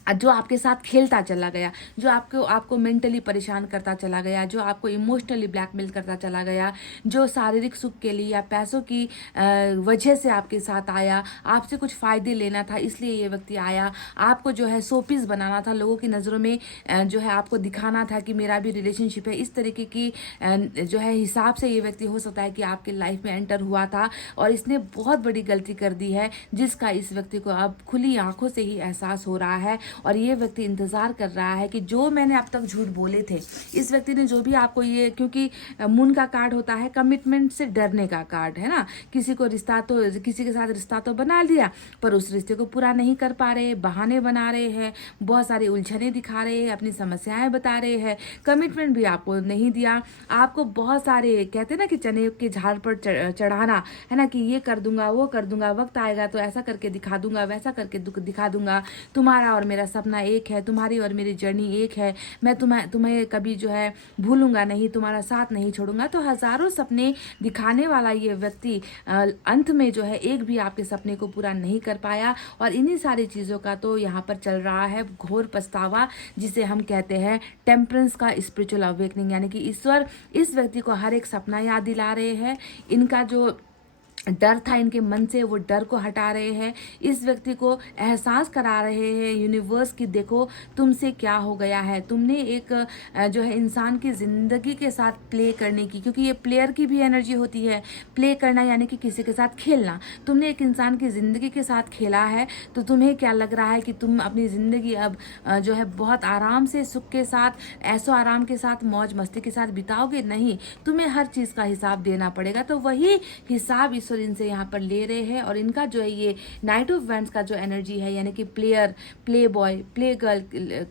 जो आपके साथ खेलता चला गया, जो आपको मेंटली परेशान करता चला गया, जो आपको इमोशनली ब्लैकमेल करता चला गया, जो शारीरिक सुख के लिए या पैसों की वजह से आपके साथ आया, आपसे कुछ फ़ायदे लेना था इसलिए ये व्यक्ति आया, आपको जो है शोपीस बनाना था, लोगों की नज़रों में जो है आपको दिखाना था कि मेरा भी रिलेशनशिप है। इस तरीके की जो है हिसाब से ये व्यक्ति हो सकता है कि आपके लाइफ में एंटर हुआ था, और इसने बहुत बड़ी गलती कर दी है, जिसका इस व्यक्ति को अब खुली आंखों से ही एहसास हो रहा है। और ये व्यक्ति इंतज़ार कर रहा है कि जो मैंने अब तक झूठ बोले थे, इस व्यक्ति ने जो भी आपको ये, क्योंकि मून का कार्ड होता है कमिटमेंट से डरने का कार्ड, है ना, किसी के साथ रिश्ता तो बना लिया, पर उस रिश्ते को पूरा नहीं कर पा रहे, बहाने बना रहे हैं, बहुत सारी उलझने दिखा रहे हैं, अपनी समस्याएं बता रहे हैं, कमिटमेंट भी आपको नहीं दिया, आपको बहुत सारे कहते हैं ना कि चने के झाड़ पर चढ़ाना, है ना, कि ये कर दूंगा, वो कर दूंगा, वक्त आएगा तो ऐसा करके दिखा दूंगा, वैसा करके दिखा दूंगा, तुम्हारा और मेरा मेरा सपना एक है, तुम्हारी और मेरी जर्नी एक है, मैं तुम्हें कभी जो है भूलूंगा नहीं, तुम्हारा साथ नहीं छोड़ूंगा। तो हजारों सपने दिखाने वाला ये व्यक्ति अंत में जो है एक भी आपके सपने को पूरा नहीं कर पाया, और इन्हीं सारी चीज़ों का तो यहाँ पर चल रहा है घोर पछतावा, जिसे हम कहते हैं टेम्परेंस का स्पिरिचुअल अवेकनिंग। यानी कि ईश्वर इस व्यक्ति को हर एक सपना याद दिला रहे हैं, इनका जो डर था इनके मन से वो डर को हटा रहे हैं, इस व्यक्ति को एहसास करा रहे हैं यूनिवर्स की देखो तुमसे क्या हो गया है, तुमने एक जो है इंसान की ज़िंदगी के साथ प्ले करने की, क्योंकि ये प्लेयर की भी एनर्जी होती है, प्ले करना यानी कि किसी के साथ खेलना, तुमने एक इंसान की ज़िंदगी के साथ खेला है। तो तुम्हें क्या लग रहा है कि तुम अपनी ज़िंदगी अब जो है बहुत आराम से सुख के साथ, ऐसो आराम के साथ, मौज मस्ती के साथ बिताओगे? नहीं, तुम्हें हर चीज़ का हिसाब देना पड़ेगा। तो वही हिसाब ईश्वर इनसे यहाँ पर ले रहे हैं, और इनका जो है ये नाइट ऑफ वैंड्स का जो एनर्जी है, यानी कि player, play boy, play girl,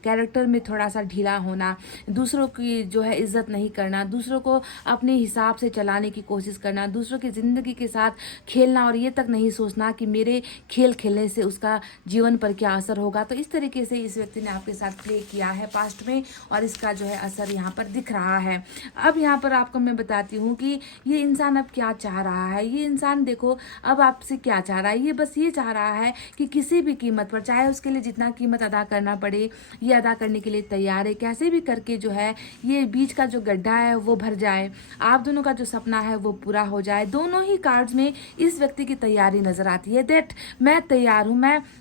character में थोड़ा सा ढीला होना, दूसरों की जो है इज्जत नहीं करना, दूसरों को अपने हिसाब से चलाने की कोशिश करना, दूसरों की ज़िंदगी के साथ खेलना, और ये तक नहीं सोचना कि मेरे खेल खेलने से उसका जीवन पर क्या असर होगा। तो इस तरीके से इस व्यक्ति ने आपके साथ प्ले किया है पास्ट में, और इसका जो है असर यहाँ पर दिख रहा है। अब यहाँ पर आपको मैं बताती हूँ कि ये इंसान अब क्या चाह रहा है। ये इंसान देखो अब आपसे क्या चाह रहा है, ये बस ये चाह रहा है कि किसी भी कीमत पर, चाहे उसके लिए जितना कीमत अदा करना पड़े, ये अदा करने के लिए तैयार है। कैसे भी करके जो है ये बीच का जो गड्ढा है वो भर जाए, आप दोनों का जो सपना है वो पूरा हो जाए। दोनों ही कार्ड्स में इस व्यक्ति की तैयारी नजर आती है, दैट मैं तैयार हूँ,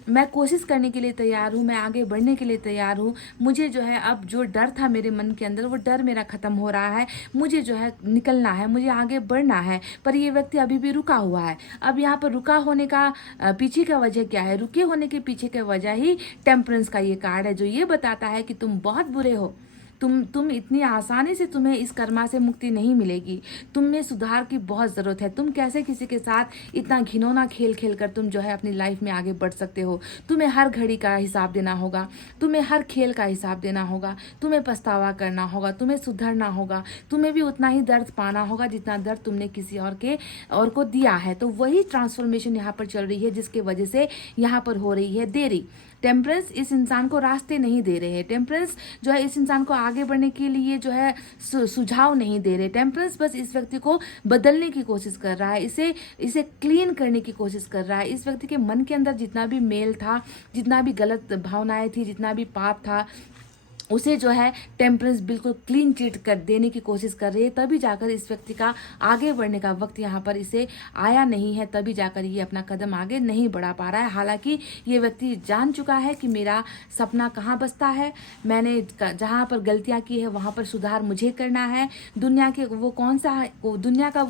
मैं कोशिश करने के लिए तैयार हूँ, मैं आगे बढ़ने के लिए तैयार हूँ। मुझे जो है अब जो डर था मेरे मन के अंदर, वो डर मेरा खत्म हो रहा है, मुझे जो है निकलना है, मुझे आगे बढ़ना है। पर ये व्यक्ति अभी भी रुका हुआ है। अब यहाँ पर रुका होने का पीछे का वजह क्या है? रुके होने के पीछे का वजह ही टेम्परेंस का ये कार्ड है, जो ये बताता है कि तुम बहुत बुरे हो, तुम इतनी आसानी से तुम्हें इस कर्मा से मुक्ति नहीं मिलेगी, तुम में सुधार की बहुत ज़रूरत है। तुम कैसे किसी के साथ इतना घिनौना खेल खेल कर तुम जो है अपनी लाइफ में आगे बढ़ सकते हो? तुम्हें हर घड़ी का हिसाब देना होगा, तुम्हें हर खेल का हिसाब देना होगा, तुम्हें पछतावा करना होगा, तुम्हें सुधरना होगा, तुम्हें भी उतना ही दर्द पाना होगा जितना दर्द तुमने किसी और को दिया है। तो वही ट्रांसफॉर्मेशन यहाँ पर चल रही है, जिसके वजह से यहाँ पर हो रही है देरी। टेम्परेंस इस इंसान को रास्ते नहीं दे रहे हैं, टेम्परेंस जो है इस इंसान को आगे बढ़ने के लिए जो है सुझाव नहीं दे रहे। टेम्परेंस बस इस व्यक्ति को बदलने की कोशिश कर रहा है, इसे क्लीन करने की कोशिश कर रहा है। इस व्यक्ति के मन के अंदर जितना भी मेल था, जितना भी गलत भावनाएं थी, जितना भी पाप था, उसे जो है टेम्परेंस बिल्कुल क्लीन चिट कर देने की कोशिश कर रही है। तभी जाकर इस व्यक्ति का आगे बढ़ने का वक्त यहाँ पर इसे आया नहीं है, तभी जाकर ये अपना कदम आगे नहीं बढ़ा पा रहा है। हालांकि ये व्यक्ति जान चुका है कि मेरा सपना कहाँ बसता है, मैंने जहाँ पर गलतियाँ की है वहाँ पर सुधार मुझे करना है। दुनिया का वो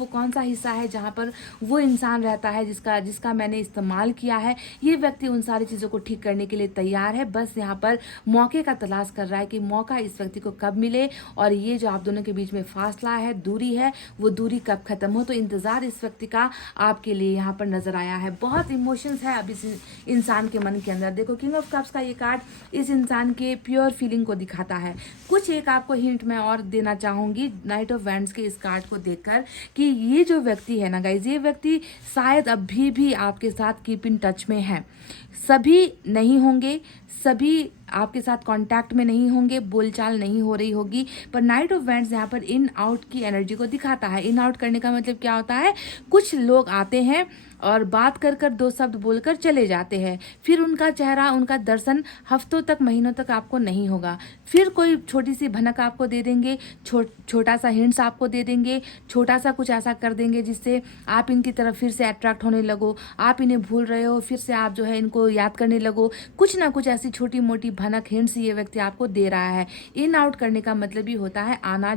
कौन सा हिस्सा है जहाँ पर वो इंसान रहता है जिसका मैंने इस्तेमाल किया है। ये व्यक्ति उन सारी चीज़ों को ठीक करने के लिए तैयार है, बस यहाँ पर मौके का तलाश कर रहा है कि मौका इस व्यक्ति को कब मिले, और ये जो आप दोनों के बीच में फासला है, दूरी है, वो दूरी कब खत्म हो। तो इंतजार इस व्यक्ति का आपके लिए यहाँ पर नजर आया है। बहुत इमोशंस है अब इस इंसान के मन के अंदर। देखो किंग ऑफ कप्स का ये कार्ड इस इंसान के प्योर फीलिंग को दिखाता है। कुछ एक आपको हिंट मैं और देना चाहूंगी नाइट ऑफ वैंड्स के इस कार्ड को देखकर, कि ये जो व्यक्ति है ना गाइज, ये व्यक्ति शायद अभी भी आपके साथ कीप इन टच में है। सभी नहीं होंगे, सभी आपके साथ कांटेक्ट में नहीं होंगे, बोलचाल नहीं हो रही होगी, पर नाइट ऑफ वैंड्स यहाँ पर इन आउट की एनर्जी को दिखाता है। इन आउट करने का मतलब क्या होता है? कुछ लोग आते हैं और बात कर कर दो शब्द बोलकर चले जाते हैं, फिर उनका चेहरा, उनका दर्शन हफ्तों तक, महीनों तक आपको नहीं होगा। फिर कोई छोटी सी भनक आपको दे देंगे, छोटा सा हिंट्स आपको दे देंगे, छोटा सा कुछ ऐसा कर देंगे जिससे आप इनकी तरफ फिर से अट्रैक्ट होने लगो, आप इन्हें भूल रहे हो, फिर से आप जो है इनको याद करने लगो। कुछ ना कुछ ऐसी छोटी मोटी भनक, हिंट्स ये व्यक्ति आपको दे रहा है। इन आउट करने का मतलब ही होता है आना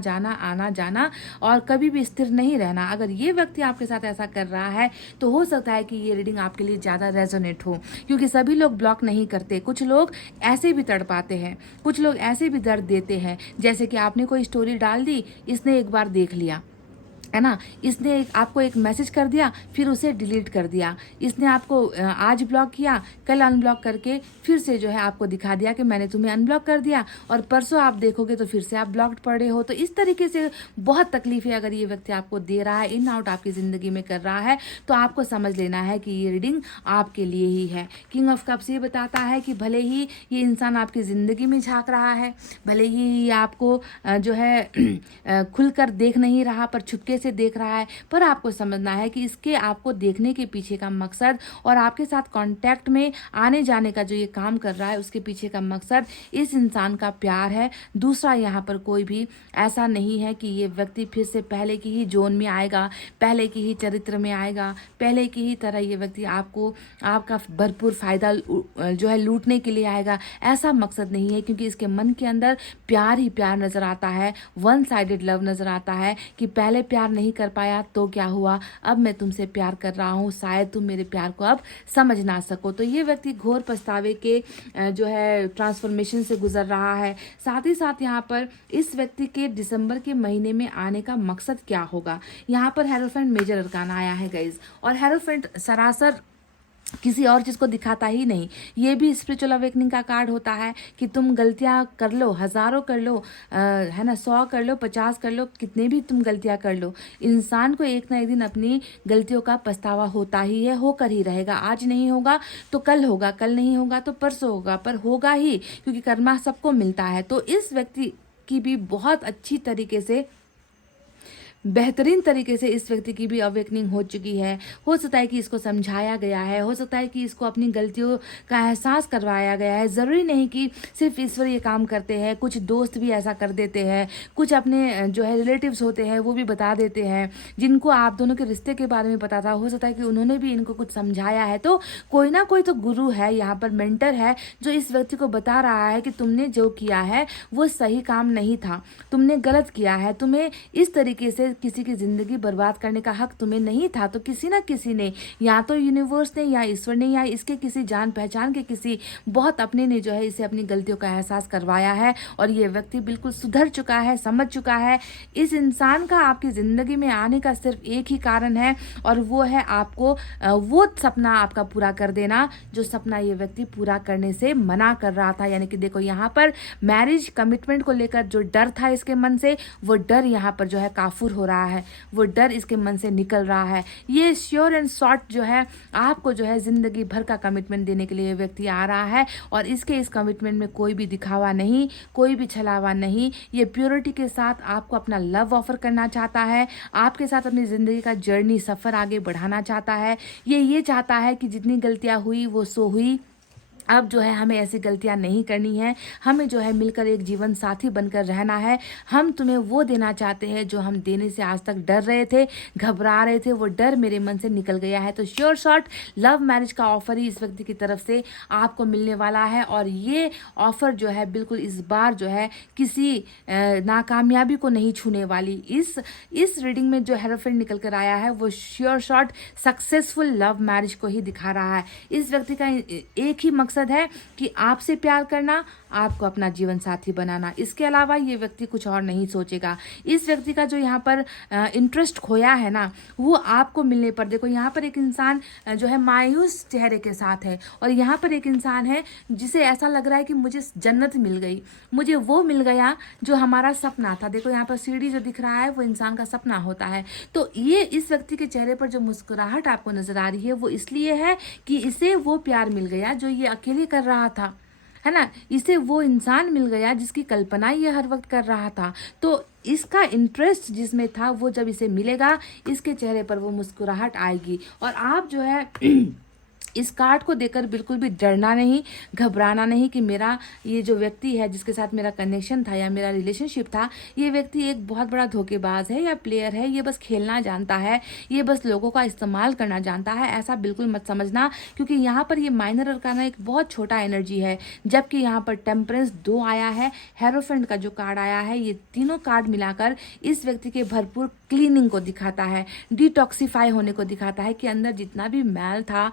जाना, और कभी भी स्थिर नहीं रहना। अगर ये व्यक्ति आपके साथ ऐसा कर रहा है तो हो सकता है कि ये रीडिंग आपके लिए ज़्यादा रेजोनेट हो, क्योंकि सभी लोग ब्लॉक नहीं करते। कुछ लोग ऐसे भी तड़पाते हैं, कुछ लोग ऐसे भी दर्द देते हैं। जैसे कि आपने कोई स्टोरी डाल दी, इसने एक बार देख लिया, है ना। इसने आपको एक मैसेज कर दिया, फिर उसे डिलीट कर दिया। इसने आपको आज ब्लॉक किया, कल अनब्लॉक करके फिर से जो है आपको दिखा दिया कि मैंने तुम्हें अनब्लॉक कर दिया, और परसों आप देखोगे तो फिर से आप ब्लॉक्ड पड़े हो। तो इस तरीके से बहुत तकलीफें अगर ये व्यक्ति आपको दे रहा है, इन आउट आपकी ज़िंदगी में कर रहा है, तो आपको समझ लेना है कि ये रीडिंग आपके लिए ही है। किंग ऑफ कप्स ये बताता है कि भले ही ये इंसान आपकी ज़िंदगी में झांक रहा है, भले ही ये आपको जो है खुलकर देख नहीं रहा पर छुपके से देख रहा है, पर आपको समझना है कि इसके आपको देखने के पीछे का मकसद और आपके साथ कांटेक्ट में आने जाने का जो ये काम कर रहा है उसके पीछे का मकसद इस इंसान का प्यार है। दूसरा यहाँ पर कोई भी ऐसा नहीं है कि ये व्यक्ति फिर से पहले की ही जोन में आएगा, पहले की ही चरित्र में आएगा, पहले की ही तरह ये व्यक्ति आपको आपका भरपूर फायदा जो है लूटने के लिए आएगा। ऐसा मकसद नहीं है, क्योंकि इसके मन के अंदर प्यार ही प्यार नजर आता है, वन साइडेड लव नजर आता है कि पहले प्यार नहीं कर पाया तो क्या हुआ, अब मैं तुमसे प्यार कर रहा हूँ, शायद तुम मेरे प्यार को अब समझ ना सको। तो ये व्यक्ति घोर पछतावे के जो है ट्रांसफॉर्मेशन से गुजर रहा है। साथ ही साथ यहाँ पर इस व्यक्ति के दिसंबर के महीने में आने का मकसद क्या होगा। यहाँ पर हेरोफेंट मेजर अरकाना आया है गाइज, और हेरोफेंट सरासर किसी और चीज़ को दिखाता ही नहीं। ये भी स्पिरिचुअल अवेकनिंग का कार्ड होता है कि तुम गलतियां कर लो, हज़ारों कर लो, है ना, 100 कर लो, 50 कर लो, कितने भी तुम गलतियां कर लो, इंसान को एक ना एक दिन अपनी गलतियों का पछतावा होता ही है, होकर ही रहेगा। आज नहीं होगा तो कल होगा, कल नहीं होगा तो परसों होगा, पर होगा ही, क्योंकि कर्मा सबको मिलता है। तो इस व्यक्ति की भी बहुत अच्छी तरीके से, बेहतरीन तरीके से इस व्यक्ति की भी अवेकनिंग हो चुकी है। हो सकता है कि इसको समझाया गया है, हो सकता है कि इसको अपनी गलतियों का एहसास करवाया गया है। ज़रूरी नहीं कि सिर्फ ईश्वर ये काम करते हैं, कुछ दोस्त भी ऐसा कर देते हैं, कुछ अपने जो है रिलेटिव्स होते हैं वो भी बता देते हैं, जिनको आप दोनों के रिश्ते के बारे में पता था, हो सकता है कि उन्होंने भी इनको कुछ समझाया है। तो कोई ना कोई तो गुरु है यहाँ पर, मेंटर है, जो इस व्यक्ति को बता रहा है कि तुमने जो किया है वो सही काम नहीं था, तुमने गलत किया है, तुम्हें इस तरीके से किसी की जिंदगी बर्बाद करने का हक तुम्हें नहीं था। तो किसी ना किसी ने, या तो यूनिवर्स ने, या ईश्वर ने, या इसके किसी जान पहचान के किसी बहुत अपने ने जो है इसे अपनी गलतियों का एहसास करवाया है, और ये व्यक्ति बिल्कुल सुधर चुका है, समझ चुका है। इस इंसान का आपकी जिंदगी में आने का सिर्फ एक ही कारण है, और वो है आपको वो सपना आपका पूरा कर देना जो सपना ये व्यक्ति पूरा करने से मना कर रहा था। यानी कि देखो यहाँ पर मैरिज कमिटमेंट को लेकर जो डर था इसके मन से, वो डर यहाँ पर जो है काफूर हो रहा है, वो डर इसके मन से निकल रहा है। ये श्योर एंड शॉर्ट जो है आपको जो है जिंदगी भर का कमिटमेंट देने के लिए व्यक्ति आ रहा है, और इसके इस कमिटमेंट में कोई भी दिखावा नहीं, कोई भी छलावा नहीं। ये प्योरिटी के साथ आपको अपना लव ऑफर करना चाहता है, आपके साथ अपनी जिंदगी का जर्नी सफर आगे बढ़ाना चाहता है। ये चाहता है कि जितनी गलतियां हुई वो सो हुई, अब जो है हमें ऐसी गलतियां नहीं करनी है, हमें जो है मिलकर एक जीवन साथी बनकर रहना है। हम तुम्हें वो देना चाहते हैं जो हम देने से आज तक डर रहे थे, घबरा रहे थे, वो डर मेरे मन से निकल गया है। तो श्योर शॉर्ट लव मैरिज का ऑफर ही इस व्यक्ति की तरफ से आपको मिलने वाला है, और ये ऑफर जो है बिल्कुल इस बार जो है किसी नाकामयाबी को नहीं छूने वाली। इस रीडिंग में जो हेरोफेंट निकल कर आया है वो sure short successful love marriage को ही दिखा रहा है। इस व्यक्ति का एक ही मकसद है कि आपसे प्यार करना, आपको अपना जीवन साथी बनाना। इसके अलावा ये व्यक्ति कुछ और नहीं सोचेगा। इस व्यक्ति का जो यहाँ पर इंटरेस्ट खोया है ना, वो आपको मिलने पर, देखो यहाँ पर एक इंसान जो है मायूस चेहरे के साथ है, और यहाँ पर एक इंसान है जिसे ऐसा लग रहा है कि मुझे जन्नत मिल गई, मुझे वो मिल गया जो हमारा सपना था। देखो यहाँ पर सीढ़ी जो दिख रहा है वो इंसान का सपना होता है। तो ये इस व्यक्ति के चेहरे पर जो मुस्कुराहट आपको नजर आ रही है वो इसलिए है कि इसे वो प्यार मिल गया जो ये अकेले कर रहा था, है ना। इसे वो इंसान मिल गया जिसकी कल्पना ये हर वक्त कर रहा था। तो इसका इंटरेस्ट जिसमें था वो जब इसे मिलेगा, इसके चेहरे पर वो मुस्कुराहट आएगी। और आप जो है इस कार्ड को देखकर बिल्कुल भी डरना नहीं, घबराना नहीं कि मेरा ये जो व्यक्ति है जिसके साथ मेरा कनेक्शन था या मेरा रिलेशनशिप था, ये व्यक्ति एक बहुत बड़ा धोखेबाज है या प्लेयर है, ये बस खेलना जानता है, ये बस लोगों का इस्तेमाल करना जानता है। ऐसा बिल्कुल मत समझना, क्योंकि यहाँ पर ये माइनर अरकाना एक बहुत छोटा एनर्जी है, जबकि यहाँ पर टेम्परेंस 2 आया है, हेरोफेंट का जो कार्ड आया है, ये तीनों कार्ड मिलाकर इस व्यक्ति के भरपूर क्लीनिंग को दिखाता है, डिटॉक्सिफाई होने को दिखाता है कि अंदर जितना भी मैल था,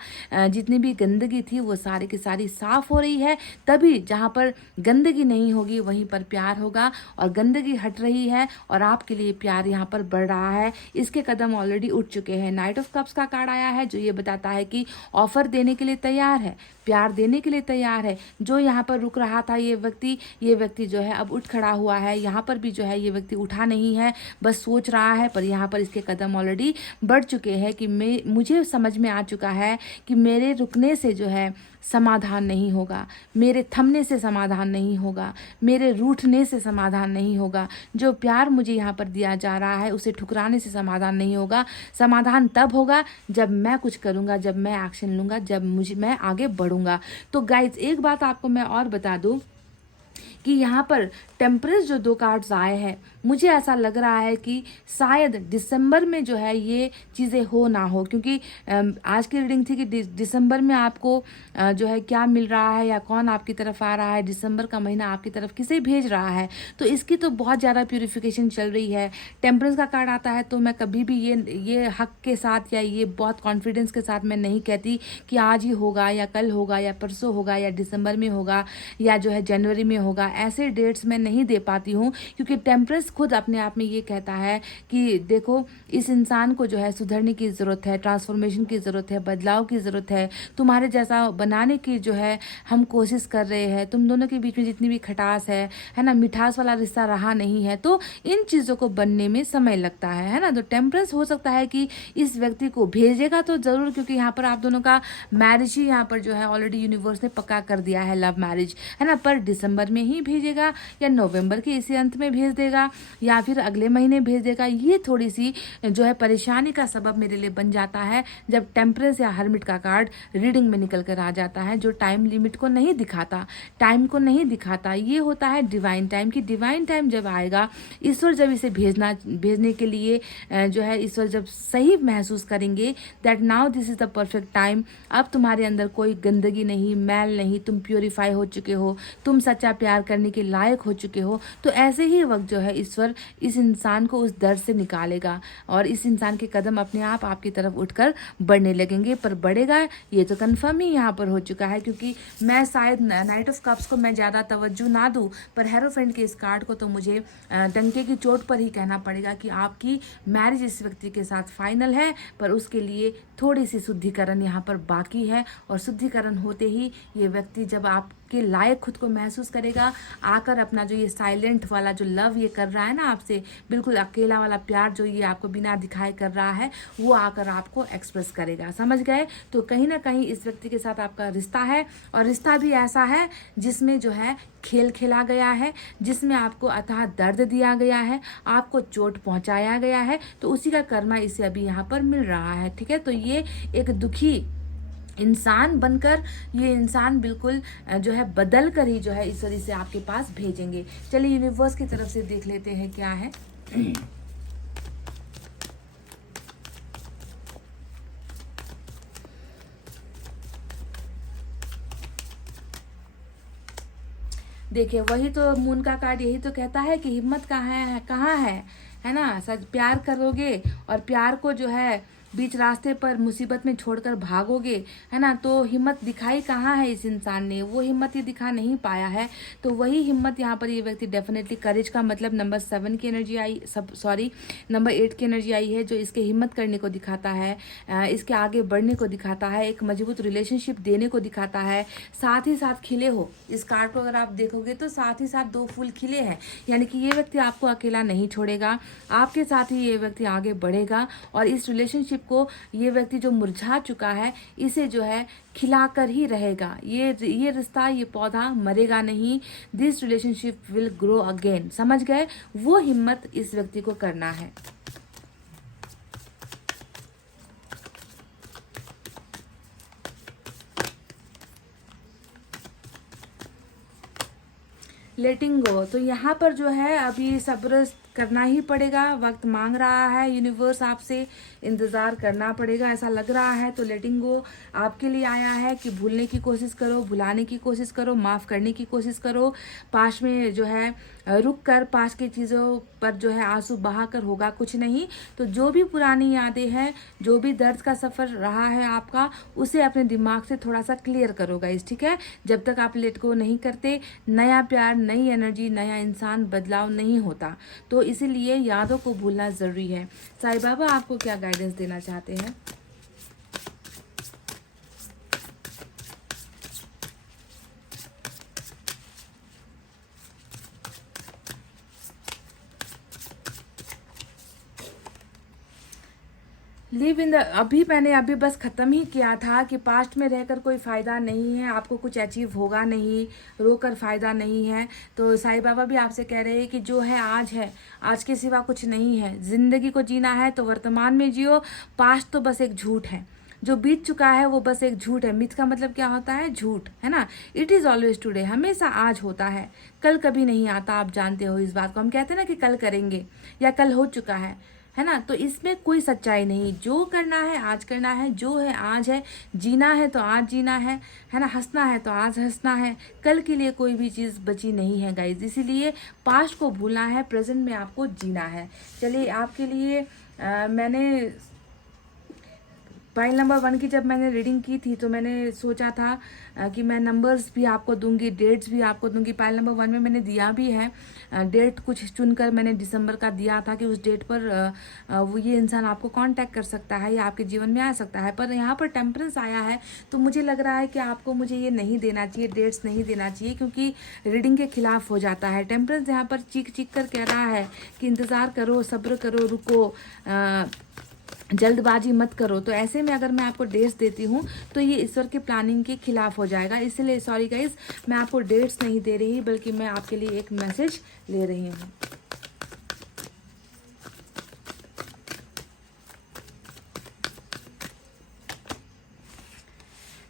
जितनी भी गंदगी थी वो सारी की सारी साफ हो रही है। तभी जहाँ पर गंदगी नहीं होगी वहीं पर प्यार होगा, और गंदगी हट रही है और आपके लिए प्यार यहाँ पर बढ़ रहा है। इसके कदम ऑलरेडी उठ चुके हैं। नाइट ऑफ कप्स का कार्ड आया है जो ये बताता है कि ऑफर देने के लिए तैयार है, प्यार देने के लिए तैयार है। जो यहाँ पर रुक रहा था ये व्यक्ति जो है अब उठ खड़ा हुआ है। यहाँ पर भी जो है ये व्यक्ति उठा नहीं है, बस सोच रहा है, पर यहाँ पर इसके कदम ऑलरेडी बढ़ चुके हैं कि मुझे समझ में आ चुका है कि मेरे रुकने से जो है समाधान नहीं होगा, मेरे थमने से समाधान नहीं होगा, मेरे रूठने से समाधान नहीं होगा। जो प्यार मुझे यहाँ पर दिया जा रहा है उसे ठुकराने से समाधान नहीं होगा। समाधान तब होगा जब मैं कुछ करूँगा, जब मैं एक्शन लूँगा, जब मैं आगे बढ़ूँगा। तो गाइज एक बात आपको मैं और बता दूँ कि यहाँ पर टेम्परेस जो 2 कार्ड्स आए हैं, मुझे ऐसा लग रहा है कि शायद दिसंबर में जो है ये चीज़ें हो ना हो, क्योंकि आज की रीडिंग थी कि दिसंबर में आपको जो है क्या मिल रहा है या कौन आपकी तरफ आ रहा है, दिसंबर का महीना आपकी तरफ किसे भेज रहा है। तो इसकी तो बहुत ज़्यादा प्यूरिफिकेशन चल रही है। टेम्परेस का कार्ड आता है तो मैं कभी भी ये हक के साथ या ये बहुत कॉन्फिडेंस के साथ मैं नहीं कहती कि आज ही होगा या कल होगा या परसों होगा या दिसंबर में होगा या जो है जनवरी में होगा। ऐसे डेट्स मैं नहीं दे पाती हूँ, क्योंकि टेम्परेस खुद अपने आप में ये कहता है कि देखो इस इंसान को जो है सुधरने की ज़रूरत है, ट्रांसफॉर्मेशन की ज़रूरत है, बदलाव की ज़रूरत है, तुम्हारे जैसा बनाने की जो है हम कोशिश कर रहे हैं। तुम दोनों के बीच में जितनी भी खटास है ना, मिठास वाला रिश्ता रहा नहीं है, तो इन चीज़ों को बनने में समय लगता है ना। तो टेम्परेस हो सकता है कि इस व्यक्ति को भेजेगा तो ज़रूर, क्योंकि यहाँ पर आप दोनों का मैरिज ही यहाँ पर जो है ऑलरेडी यूनिवर्स ने पक्का कर दिया है, लव मैरिज है ना। पर दिसंबर में ही भेजेगा या नवंबर के इसी अंत में भेज देगा या फिर अगले महीने भेज देगा, ये थोड़ी सी जो है परेशानी का सबब मेरे लिए बन जाता है जब टेम्परेस या हर्मिट का कार्ड रीडिंग में निकल कर आ जाता है, जो टाइम लिमिट को नहीं दिखाता, टाइम को नहीं दिखाता। ये होता है डिवाइन टाइम की डिवाइन टाइम जब आएगा, ईश्वर जब इसे भेजने के लिए जो है ईश्वर जब सही महसूस करेंगे that now this is the perfect time, अब तुम्हारे अंदर कोई गंदगी नहीं, मैल नहीं, तुम प्योरीफाई हो चुके हो, तुम सच्चा प्यार करने के लायक हो चुके हो, तो ऐसे ही वक्त जो है ईश्वर इस इंसान को उस दर्द से निकालेगा और इस इंसान के कदम अपने आप आपकी तरफ उठकर बढ़ने लगेंगे। पर बढ़ेगा ये तो कंफर्म ही यहाँ पर हो चुका है, क्योंकि मैं शायद नाइट ऑफ कप्स को मैं ज़्यादा तवज्जो ना दूँ, पर हेरोफेंट के इस कार्ड को तो मुझे डंके की चोट पर ही कहना पड़ेगा कि आपकी मैरिज इस व्यक्ति के साथ फाइनल है, पर उसके लिए थोड़ी सी शुद्धिकरण यहाँ पर बाकी है। और शुद्धिकरण होते ही ये व्यक्ति जब आपके लायक खुद को महसूस करेगा, आकर अपना जो ये साइलेंट वाला जो लव ये कर रहा है ना आपसे, बिल्कुल अकेला वाला प्यार जो ये आपको बिना दिखाए कर रहा है, वो आकर आपको एक्सप्रेस करेगा। समझ गए? तो कहीं ना कहीं इस व्यक्ति के साथ आपका रिश्ता है, और रिश्ता भी ऐसा है जिसमें जो है खेल खेला गया है, जिसमें आपको अथाह दर्द दिया गया है, आपको चोट पहुंचाया गया है, तो उसी का कर्मा इसे अभी यहाँ पर मिल रहा है। ठीक है, तो ये एक दुखी इंसान बनकर ये इंसान बिल्कुल जो है बदल कर ही जो है ईश्वर इसे आपके पास भेजेंगे। चलिए यूनिवर्स की तरफ से देख लेते हैं क्या है। देखिए वही तो मून का कार्ड यही तो कहता है कि हिम्मत कहाँ है ना। सच प्यार करोगे और प्यार को जो है बीच रास्ते पर मुसीबत में छोड़कर भागोगे, है ना, तो हिम्मत दिखाई कहाँ है इस इंसान ने, वो हिम्मत ये दिखा नहीं पाया है। तो वही हिम्मत यहाँ पर ये व्यक्ति डेफिनेटली, करेज का मतलब नंबर 7 की एनर्जी आई, नंबर 8 की एनर्जी आई है, जो इसके हिम्मत करने को दिखाता है, इसके आगे बढ़ने को दिखाता है, एक मजबूत रिलेशनशिप देने को दिखाता है। साथ ही साथ खिले हो, इस कार्ड को अगर आप देखोगे तो साथ ही साथ 2 फूल खिले हैं, यानी कि ये व्यक्ति आपको अकेला नहीं छोड़ेगा, आपके साथ ही ये व्यक्ति आगे बढ़ेगा। और इस रिलेशनशिप को ये व्यक्ति जो मुरझा चुका है इसे जो है खिलाकर ही रहेगा। ये रिश्ता, ये पौधा मरेगा नहीं। This relationship will grow again. समझ गए? वो हिम्मत इस व्यक्ति को करना है। लेटिंग गो, तो यहाँ पर जो है अभी सब्र करना ही पड़ेगा, वक्त मांग रहा है यूनिवर्स आपसे, इंतज़ार करना पड़ेगा ऐसा लग रहा है। तो लेटिंग गो आपके लिए आया है कि भूलने की कोशिश करो, भुलाने की कोशिश करो, माफ़ करने की कोशिश करो। पास में जो है रुक कर पास्ट की चीज़ों पर जो है आंसू बहाकर होगा कुछ नहीं। तो जो भी पुरानी यादें हैं, जो भी दर्द का सफ़र रहा है आपका, उसे अपने दिमाग से थोड़ा सा क्लियर करो गाइस, ठीक है। जब तक आप लेट गो नहीं करते, नया प्यार, नई एनर्जी, नया इंसान, बदलाव नहीं होता। तो इसीलिए यादों को भूलना ज़रूरी है। साईं बाबा आपको क्या गाइडेंस देना चाहते हैं? लिव इन द मैंने अभी बस ख़त्म ही किया था कि पास्ट में रहकर कोई फ़ायदा नहीं है, आपको कुछ अचीव होगा नहीं, रोकर फ़ायदा नहीं है। तो साईं बाबा भी आपसे कह रहे हैं कि जो है, आज के सिवा कुछ नहीं है। ज़िंदगी को जीना है तो वर्तमान में जियो। पास्ट तो बस एक झूठ है, जो बीत चुका है वो बस एक झूठ है। मिथ का मतलब क्या होता है? झूठ, है ना। इट इज़ ऑलवेज टुडे, हमेशा आज होता है, कल कभी नहीं आता। आप जानते हो इस बात को। हम कहते हैं ना कि कल करेंगे या कल हो चुका है ना। तो इसमें कोई सच्चाई नहीं। जो करना है आज करना है, जो है आज है। जीना है तो आज जीना है ना। हंसना है तो आज हंसना है। कल के लिए कोई भी चीज़ बची नहीं है गाइज। इसीलिए पास्ट को भूलना है, प्रेजेंट में आपको जीना है। चलिए, आपके लिए मैंने फाइल नंबर 1 की जब मैंने रीडिंग की थी तो मैंने सोचा था कि मैं नंबर्स भी आपको दूंगी, डेट्स भी आपको दूंगी। फाइल नंबर 1 में मैंने दिया भी है डेट, कुछ चुनकर मैंने दिसंबर का दिया था कि उस डेट पर वो ये इंसान आपको कांटेक्ट कर सकता है या आपके जीवन में आ सकता है। पर यहाँ पर टेम्परेंस आया है तो मुझे लग रहा है कि आपको मुझे ये नहीं देना चाहिए, डेट्स नहीं देना चाहिए, क्योंकि रीडिंग के खिलाफ हो जाता है। टेम्परेंस यहाँ पर चीख चीख कर कह रहा है कि इंतज़ार करो, सब्र करो, रुको, जल्दबाजी मत करो। तो ऐसे में अगर मैं आपको डेट्स देती हूँ तो ये ईश्वर की प्लानिंग के खिलाफ हो जाएगा। इसलिए सॉरी गाइज, मैं आपको डेट्स नहीं दे रही, बल्कि मैं आपके लिए एक मैसेज ले रही हूँ।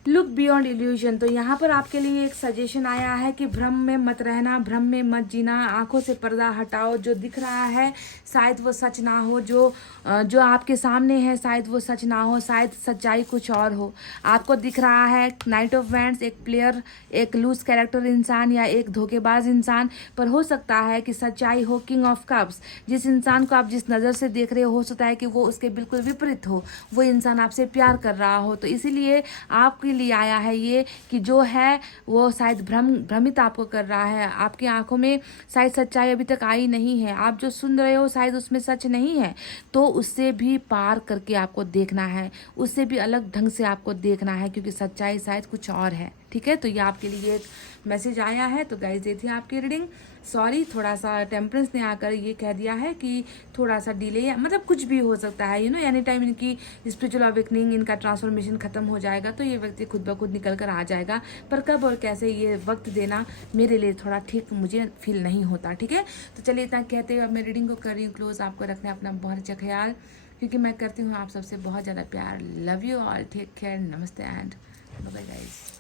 Look beyond illusion. तो यहाँ पर आपके लिए एक सजेशन आया है कि भ्रम में मत रहना, भ्रम में मत जीना। आंखों से पर्दा हटाओ। जो दिख रहा है शायद वो सच ना हो, जो आपके सामने है शायद वो सच ना हो, शायद सच्चाई कुछ और हो। आपको दिख रहा है नाइट ऑफ वैंड्स, एक प्लेयर, एक लूज कैरेक्टर इंसान या एक धोखेबाज इंसान, पर हो सकता है कि सच्चाई हो किंग ऑफ कप्स। जिस इंसान को आप जिस नज़र से देख रहे हो सकता है कि वो उसके बिल्कुल विपरीत हो, वो इंसान आपसे प्यार कर रहा हो। तो इसीलिए आपके लिए आया है ये कि जो है वो शायद भ्रमित आपको कर रहा है। आपकी आंखों में शायद सच्चाई अभी तक आई नहीं है। आप जो सुन रहे हो शायद उसमें सच नहीं है। तो उससे भी पार करके आपको देखना है, उससे भी अलग ढंग से आपको देखना है, क्योंकि सच्चाई शायद कुछ और है। ठीक है, तो ये आपके लिए एक मैसेज आया है। तो गाइज, ये थी आपकी रीडिंग। सॉरी, थोड़ा सा टेम्परेंस ने आकर ये कह दिया है कि थोड़ा सा डिले, या मतलब कुछ भी हो सकता है। एनी टाइम इनकी स्पिरिचुअल अवेकनिंग, इनका ट्रांसफॉर्मेशन खत्म हो जाएगा तो ये व्यक्ति खुद ब खुद निकल कर आ जाएगा। पर कब और कैसे ये वक्त देना मेरे लिए थोड़ा ठीक मुझे फील नहीं होता। ठीक है, तो चलिए इतना कहते हुए अब मैं रीडिंग को कर रही हूँ क्लोज। आपको रखना है अपना बहुत अच्छा ख्याल, क्योंकि मैं करती हूँ आप सबसे बहुत ज़्यादा प्यार। Love you all, take care, नमस्ते एंड बाय बाय गाइस।